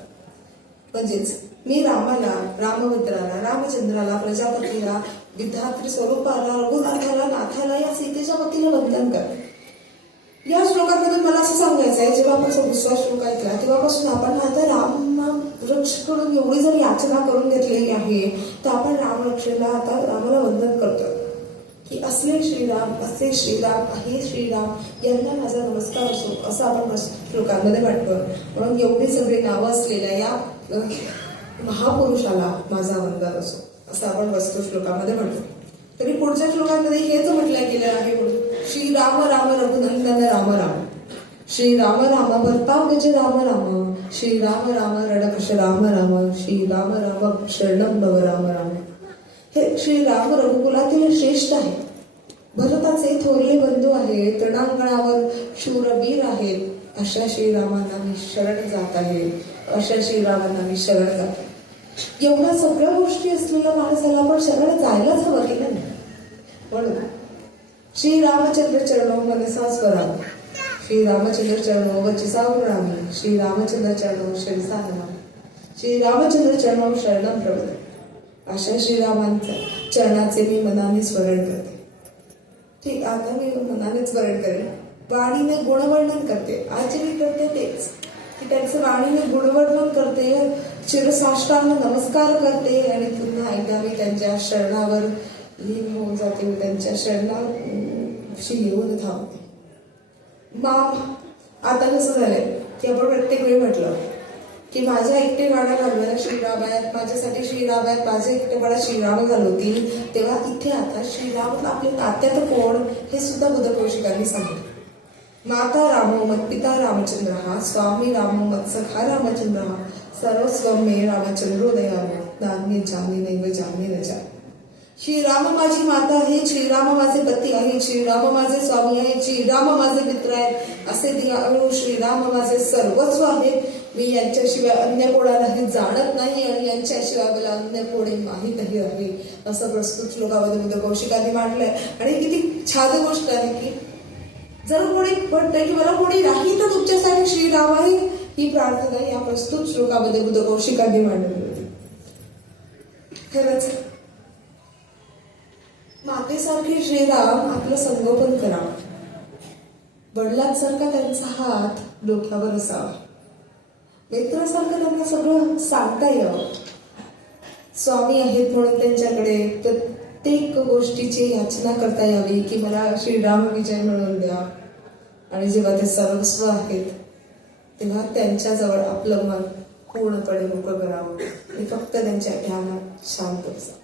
म्हणजेच मी रामाला रामभद्राला रामचंद्राला प्रजापतीला विधात्री स्वरूपाला रघुनाथाला नाथाला या सीतेच्या पतीला वंदन करते. या श्लोकांमधून मला असं सांगायचं आहे, जेव्हा आपण दुसरा श्लोक ऐकला तेव्हापासून आपण आता राम वृक्षकडून एवढी जर याचना करून घेतलेली आहे, तर आपण रामरक्षेला आता रामाला वंदन करतोय की असले श्रीराम, असे श्रीराम, हे श्रीराम, यांना माझा नमस्कार असो, असं आपण श्लोकांमध्ये म्हणतो. म्हणून एवढी सगळी नावं असलेल्या या महापुरुषाला माझा वंदन असो, असं आपण वस्तू श्लोकामध्ये म्हणतो. तरी पुढच्या श्लोकांमध्ये हेच म्हटलं गेलं आहे, श्रीराम राम रघुनंदन राम राम, श्रीराम राम भरतावज राम राम, श्रीराम राम रणकश राम राम, श्रीराम राम शरणम भव राम राम. हे श्रीराम रघुकुलातील श्रेष्ठ आहे, भरताचे थोरले बंधू आहेत, रणांगणावर शूरवीर आहेत. अशा श्रीरामांना मी शरण जात आहे, अशा श्रीरामांना मी शरण जात आहे. एवढ्या सगळ्या गोष्टी असलेल्या माणसाला आपण शरण जायलाच हवं की नाही. म्हणून श्रीरामचंद्र चरणो मनसा स्मरामि, श्रीरामचंद्र चरणो वचसा गृणामि, श्रीरामचंद्र चरणो शिरसा नमामि, श्रीरामचंद्र चरणो शरणं प्रपद्ये. अशा श्रीरामांच्या चरणाचे मी मनाने स्मरण करते. ठीक, आता मी मनाने स्मरण करेन, वाणीने गुणवर्णन करते. आज मी करते तेच की त्यांचं वाणीने गुणवर्णन करते, शिरसाष्टांग नमस्कार करते आणि पुन्हा एकदा मी त्यांच्या शरणावर लीन होऊन जाते, त्यांच्या शरणाशी येऊन थांबते. आता कसं झालंय की आपण प्रत्येक वेळी म्हटलं की माझ्या एकटे गाड्या घालवायला श्रीराम आहेत, माझ्यासाठी श्रीराम आहेत, माझे एकटेपणा श्रीराम घालवतील. तेव्हा इथे आता श्रीराम आपले नात्यात कोण हे सुद्धा बुद्धकौशिकांनी सांगितलं. माता रामो मत पिता रामचंद्र, स्वामी रामो मत सखा रामचंद्र, सर्वस्वम मे रामचंद्रो दयालो, नान्य जाने नैव जाने न जाने. श्रीराम माझी माता आहे, श्रीराम माझे पती आहे, श्रीराम माझे स्वामी आहे, श्रीराम माझे मित्र आहेत, असे दियाळू श्रीराम माझे सर्वस्व आहे. मी यांच्याशिवाय अन्य कोणालाही जाणत नाही आणि यांच्याशिवाय मला अन्य कोणी माहीतही आहे, असं प्रस्तुत श्लोकामध्ये बुद्धकौशिकांनी मांडलंय. आणि किती छान गोष्ट आहे की जर कोणी म्हणतंय की मला कोणी नाही तर तुमच्यासाठी श्रीराम आहे, ही प्रार्थना या प्रस्तुत श्लोकामध्ये बुद्धकौशिकांनी मांडली होती. खरंच मातेसारखे श्रीराम आपलं संगोपन करावं, वडिलांसारखा त्यांचा हात डोक्यावर असावा, मित्रासारखं त्यांना सगळं सांगता यावं. स्वामी आहेत म्हणून त्यांच्याकडे प्रत्येक गोष्टीची याचना करता यावी की मला श्रीराम विजय मिळवून द्या. आणि जेव्हा ते सर्वस्व आहेत तेव्हा त्यांच्याजवळ आपलं मन पूर्णपणे मोकळं करावं आणि फक्त त्यांच्या ध्यानात शांत बसावं.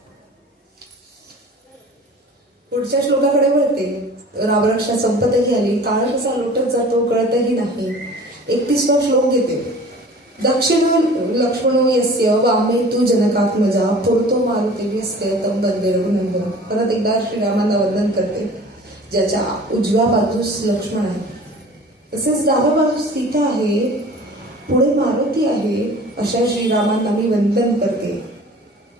पुढच्या श्लोकाकडे वळते. रामरक्षा संपतही आली, काळ कसा लोटत जातो कळतही नाही. 31वा श्लोक घेते. दक्षिण लक्ष्मणो यस्य वामे तू जनकात्मजा, पुरतो मारुतीव्यस्य तम वंदे रघुनंदन. परत एकदा श्रीरामांना वंदन करते, ज्याच्या उजव्या बाजूस लक्ष्मण आहे, तसेच डाव्या बाजूस सीता आहे, पुढे मारुती आहे. अशा श्रीरामांना मी वंदन करते.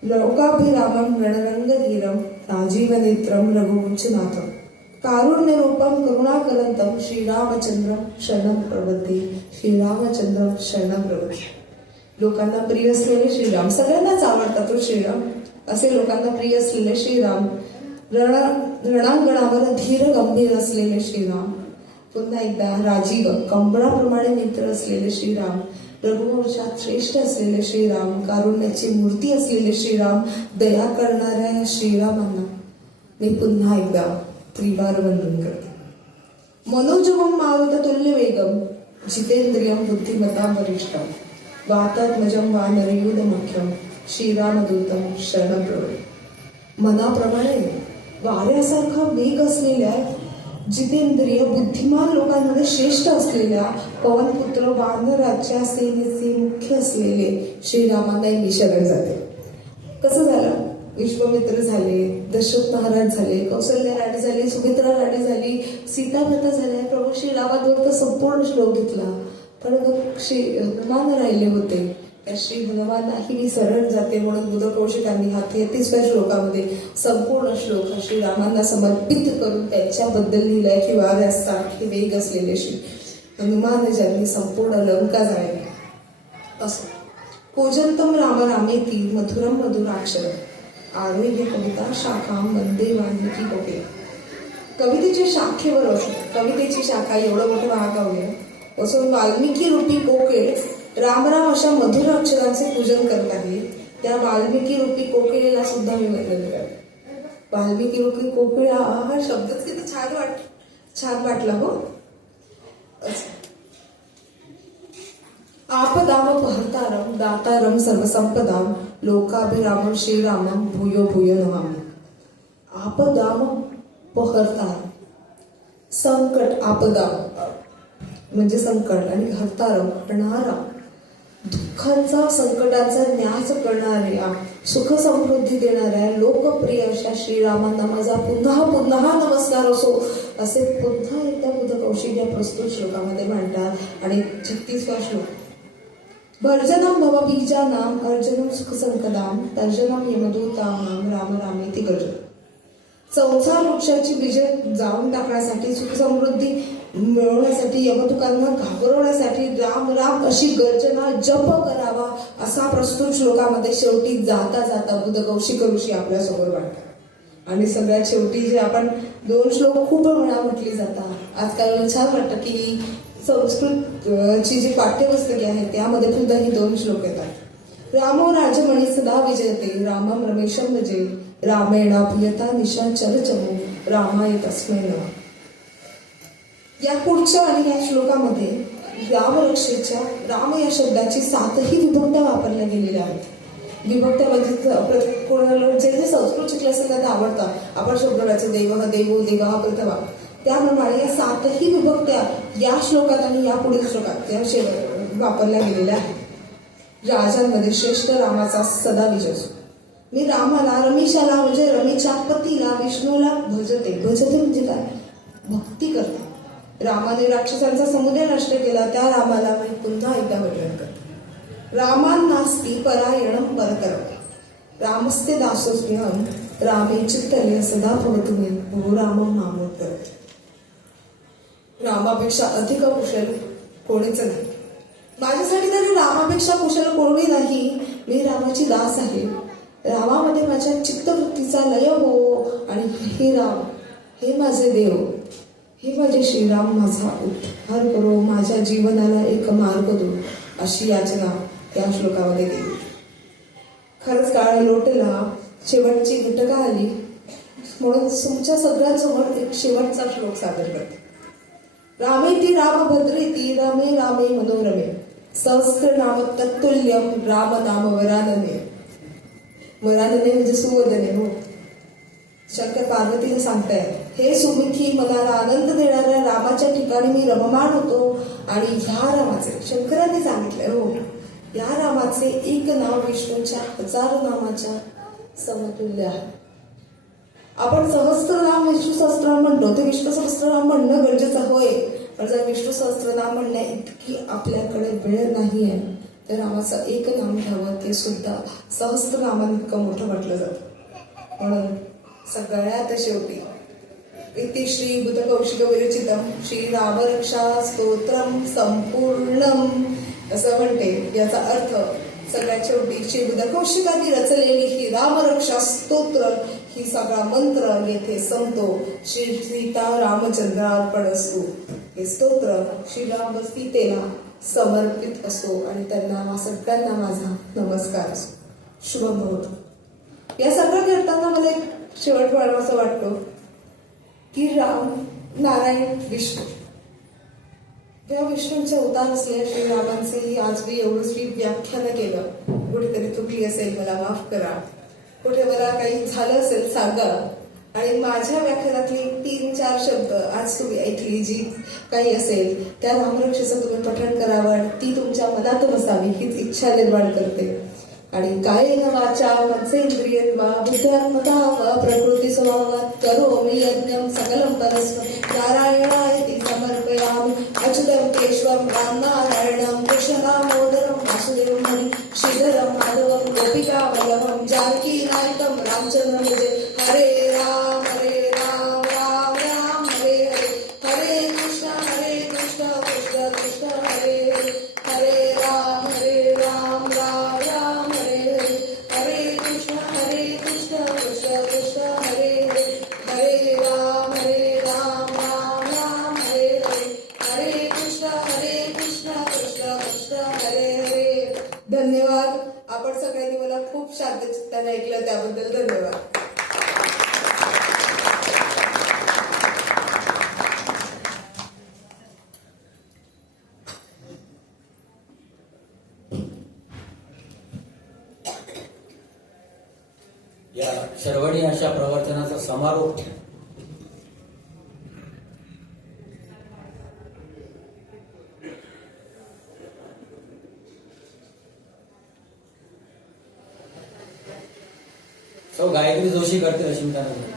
लोकाभिरामं रणरंगधीरं राजीवनेत्रं रघुवंशनाथं, कारुण्यरूपं करुणाकरंतं श्रीरामचंद्रं शरणं प्रपद्ये, श्रीरामचंद्रं शरणं प्रपद्ये. लोकांना प्रिय असलेले श्रीराम, सगळ्यांनाच आवडतात तो श्रीराम, असे लोकांना प्रिय असलेले श्रीराम, रणांगणावर धीर गंभीर असलेले श्रीराम, पुन्हा एकदा राजीव कंबळाप्रमाणे मित्र असलेले श्रीराम, रघुवंशात श्रेष्ठ असलेले श्रीराम, कारुण्याची मूर्ती असलेले श्रीराम, दया करणाऱ्या श्रीरामांना मी पुन्हा एकदा त्रिवार वंदन करते. मनोजवं मारुततुल्य वेगम, जितेंद्रियं बुद्धिमतां वरिष्ठं, वातात्मजं वानरयूथ मुख्यं, श्रीरामदूतं शरणं प्रपद्ये. मनाप्रमाणे वाऱ्यासारखा वेग असलेल्या, जितेंद्रिय बुद्धिमान लोकांमध्ये श्रेष्ठ असलेल्या, पवनपुत्र वानराच्या सेनेचे मुख्य असलेले श्रीरामांना मी शरण जाते. कसं झालं? विश्वामित्र झाले, दशरथ महाराज झाले, कौसल्या राणी झाली, सुमित्रा राणी झाली, सीतामाता झाल्या, प्रभू श्रीरामांवर तर संपूर्ण श्लोक घेतला, पण श्री हनुमान राहिले होते. त्या श्री हनुमानाही मी शरण जाते. म्हणून बुद्धकौशिकांनी हा 33व्या श्लोकामध्ये संपूर्ण श्लोक हा श्रीरामांना समर्पित करून त्यांच्याबद्दल लिहिलाय की वाऱ्यासारखे वेग असलेले श्री हनुमान ज्यांनी संपूर्ण लंका जाळली. असो पूजंतम राम रामेती मधुरम मधुराक्षर, आरोग्य कविता शाखां वंदे वाल्मिकी कोकिला. कवितेच्या शाखेवर असते. कवितेची शाखा एवढं मोठं महाकाव्य असून वाल्मिकी रूपी कोकिळ राम राम अशा मधुर अक्षरांचे पूजन करत आहे. त्या वाल्मिकी रूपी कोकिळेला सुद्धा मी वंदन करते. वाल्मिकी रूपी कोकिळ हा शब्दच किती छान वाटला हो. आपदाम पहर्तारम दातारम सर्वसंपदाम लोकाभिरामम श्रीरामम भूयो भूयो नमामि. आपदाम पहर्तारम संकट, आपदा म्हणजे संकट, आणि हरतारम हरणारा, दुःखांचा संकटांचा न्यास करणाऱ्या, सुख समृद्धी देणाऱ्या लोकप्रिय अशा श्रीरामांना माझा पुन्हा पुन्हा नमस्कार असो, असे पुन्हा एकदा बुधकौशिक या प्रस्तुत श्लोकामध्ये मांडतात. आणि 36वा श्लोक. भर्जनम भवबीजानाम अर्जनम सुख संकदाम तर्जनम यमदूतानाम राम रामेति गर्जन. संसार वृक्षाची बीजे जाळून टाकण्यासाठी, सुख समृद्धी मिळवण्यासाठी, यमदूतांना घाबरवण्यासाठी राम राम अशी गर्जना जप करावा, असा प्रस्तुत श्लोकामध्ये शेवटी जाता जाता बुधकौशिक ऋषी आपल्या समोर मांडतात. आणि सगळ्यात शेवटी जे आपण 2 श्लोक खूप वेळा म्हटली जातात. आजकाल छान वाटतं की संस्कृत ची जी पाठ्यपुस्तके आहेत त्यामध्ये सुद्धा ही 2 श्लोक येतात. रामो राजमणी सदा विजयते रामम रमेशम भजे रामेणाभियता निशाचर चमो रामाय तस्मै नमः. या पुढच्या आणि या श्लोकामध्ये रामरक्षेच्या राम या शब्दाची 7ही विभक्त्या वापरल्या गेलेल्या आहेत. विभक्त्या म्हणजे कोणाला जे संस्कृत शिकले असेल त्यांना आवडतात. आपण शब्दाचं देव देवो देवा प्रथमा, त्याप्रमाणे या 7ही विभक्त्या या श्लोकात आणि या पुढील श्लोकात त्या वापरल्या गेलेल्या आहेत. राजांमध्ये श्रेष्ठ रामाचा सदा विजय असो. मी रामाला, रमेशाला म्हणजे रमीच्या पतीला विष्णूला भजते. भजते म्हणजे काय? भक्ती करते. रामाने राक्षसांचा समुदाय नष्ट केला त्या रामाला मी पुन्हा एकदा वर्णन करते. रामान्नास्ति परायणम परतरम रामस्ते दासोस्म्यहम रामे चित्तल्य सदा भवतु मे भो रामम मामोत्तर. रामापेक्षा अधिक कुशल कोणीच नाही. माझ्यासाठी तरी रामापेक्षा कुशल कोणी नाही. मी रामाची दास आहे. रामामध्ये माझ्या चित्तवृत्तीचा लय हो. आणि हे राम, हे माझे देव, हे माझे श्रीराम, माझा उद्धार करो, माझ्या जीवनाला एक मार्ग दो, अशी याचना त्या श्लोकामध्ये केली. खरंच काळ लोटला, शेवटची घटका आली, म्हणून तुमच्या सगळ्यांसमोर एक शेवटचा श्लोक सादर करते. रामेति रामभद्रेति रामे रामे मनोरमे सहस्रनाम तत्तुल्यम राम नाम वरानने. वरानने म्हणजे सुवदने हो. शंकर पार्वतीने सांगतायत, हे सुमिथी, मनाला आनंद देणाऱ्या रामाच्या ठिकाणी मी रममाण होतो. आणि ह्या रामाचे, शंकरांनी सांगितलंय हो, या रामाचे एक नाव विष्णूच्या 1000 नामाच्या समतुल्य आहे. आपण सहस्त्रनाम विष्णू सहस्त्रनाम म्हणतो, ते विष्णू सहस्त्रनाम म्हणणं गरजेचं होय. पण जर विष्णू सहस्त्रनाम म्हणण्या इतकी आपल्याकडे वेळ नाहीये तर रामाचं एक नाम घ्यावं, ते सुद्धा सहस्त्रनामांइतकं मोठं म्हटलं जातं. म्हणून सगळ्यात शेवटी इति श्री बुधकौशिक विरचितम श्री रामरक्षा स्तोत्रम संपूर्णम असं म्हणते. याचा अर्थ सगळ्यात शेवटी श्री बुधकौशिकांनी रचलेली ही रामरक्षा स्तोत्र, ही सगळा मंत्र येथे संपतो. श्री सीता रामचंद्रार्पण असो. हे स्तोत्र श्रीराम सीतेला समर्पित असो आणि त्यांना सगळ्यांना माझा नमस्कार असो. शुभम भवतु. या सगळं करताना मला एक शेवट असं वाटतं की राम, नारायण, विष्णू या विष्णूंचे अवतार असलेल्या श्रीरामांचेही आज मी एवढं श्री व्याख्यान केलं. कुठेतरी चुकली असेल मला माफ करा. कुठे मला काही झालं असेल सांगा. आणि माझ्या व्याख्यानातली 3-4 शब्द आज तुम्ही ऐकली जी काही असेल त्या रामरक्षेचं तुम्ही पठण करावं, ती तुमच्या मनात बसावी हीच इच्छा निर्माण करते. आणि कायेन वाचा मनसेंद्रियेण वा बुद्ध्यात्मता वा प्रकृती स्वभावात करोमि यज्ञं सकलं परस्मै नारायणाय समर्पयामि. अच्युतं केशवं रामनारायणं कृष्णं दामोदरं वासुदेवं हरि श्रीधरं माधवं गोपिकावल्लभं जानकीनायकं रामचन्द्रं भजे. हरे राम राम राम हरे हरे, हरे कृष्ण कृष्ण कृष्ण हरे हरे, हरे राम राम राम हरे हरे, हरे कृष्ण कृष्ण कृष्ण कृष्ण हरे हरे, हरे राम आपण सगळ्यांनी मला खूप शांत चित्ताने ऐकलं त्याबद्दल धन्यवाद. या सर्वणी अशा प्रवचनाचा समारोप सौ गायत्री जोशी करते रश्मितानंद.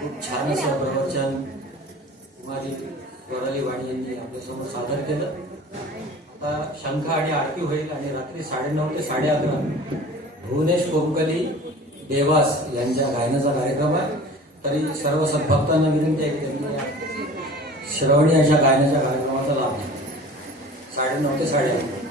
खूप छान असं प्रवचन कुमारी स्वराली वाणी यांनी आपल्यासमोर सादर केलं. आता शंख आणि आरती होईल आणि रात्री 9:30 ते 11:30 भुवनेश कोमकली देवास यांच्या गायनाचा कार्यक्रम आहे. तरी सर्व सद्भक्तांना विनंती आहे की त्यांनी या श्रवणी अशा गायनाच्या कार्यक्रमाचा लाभ घ्या. 9:30 ते 11:30.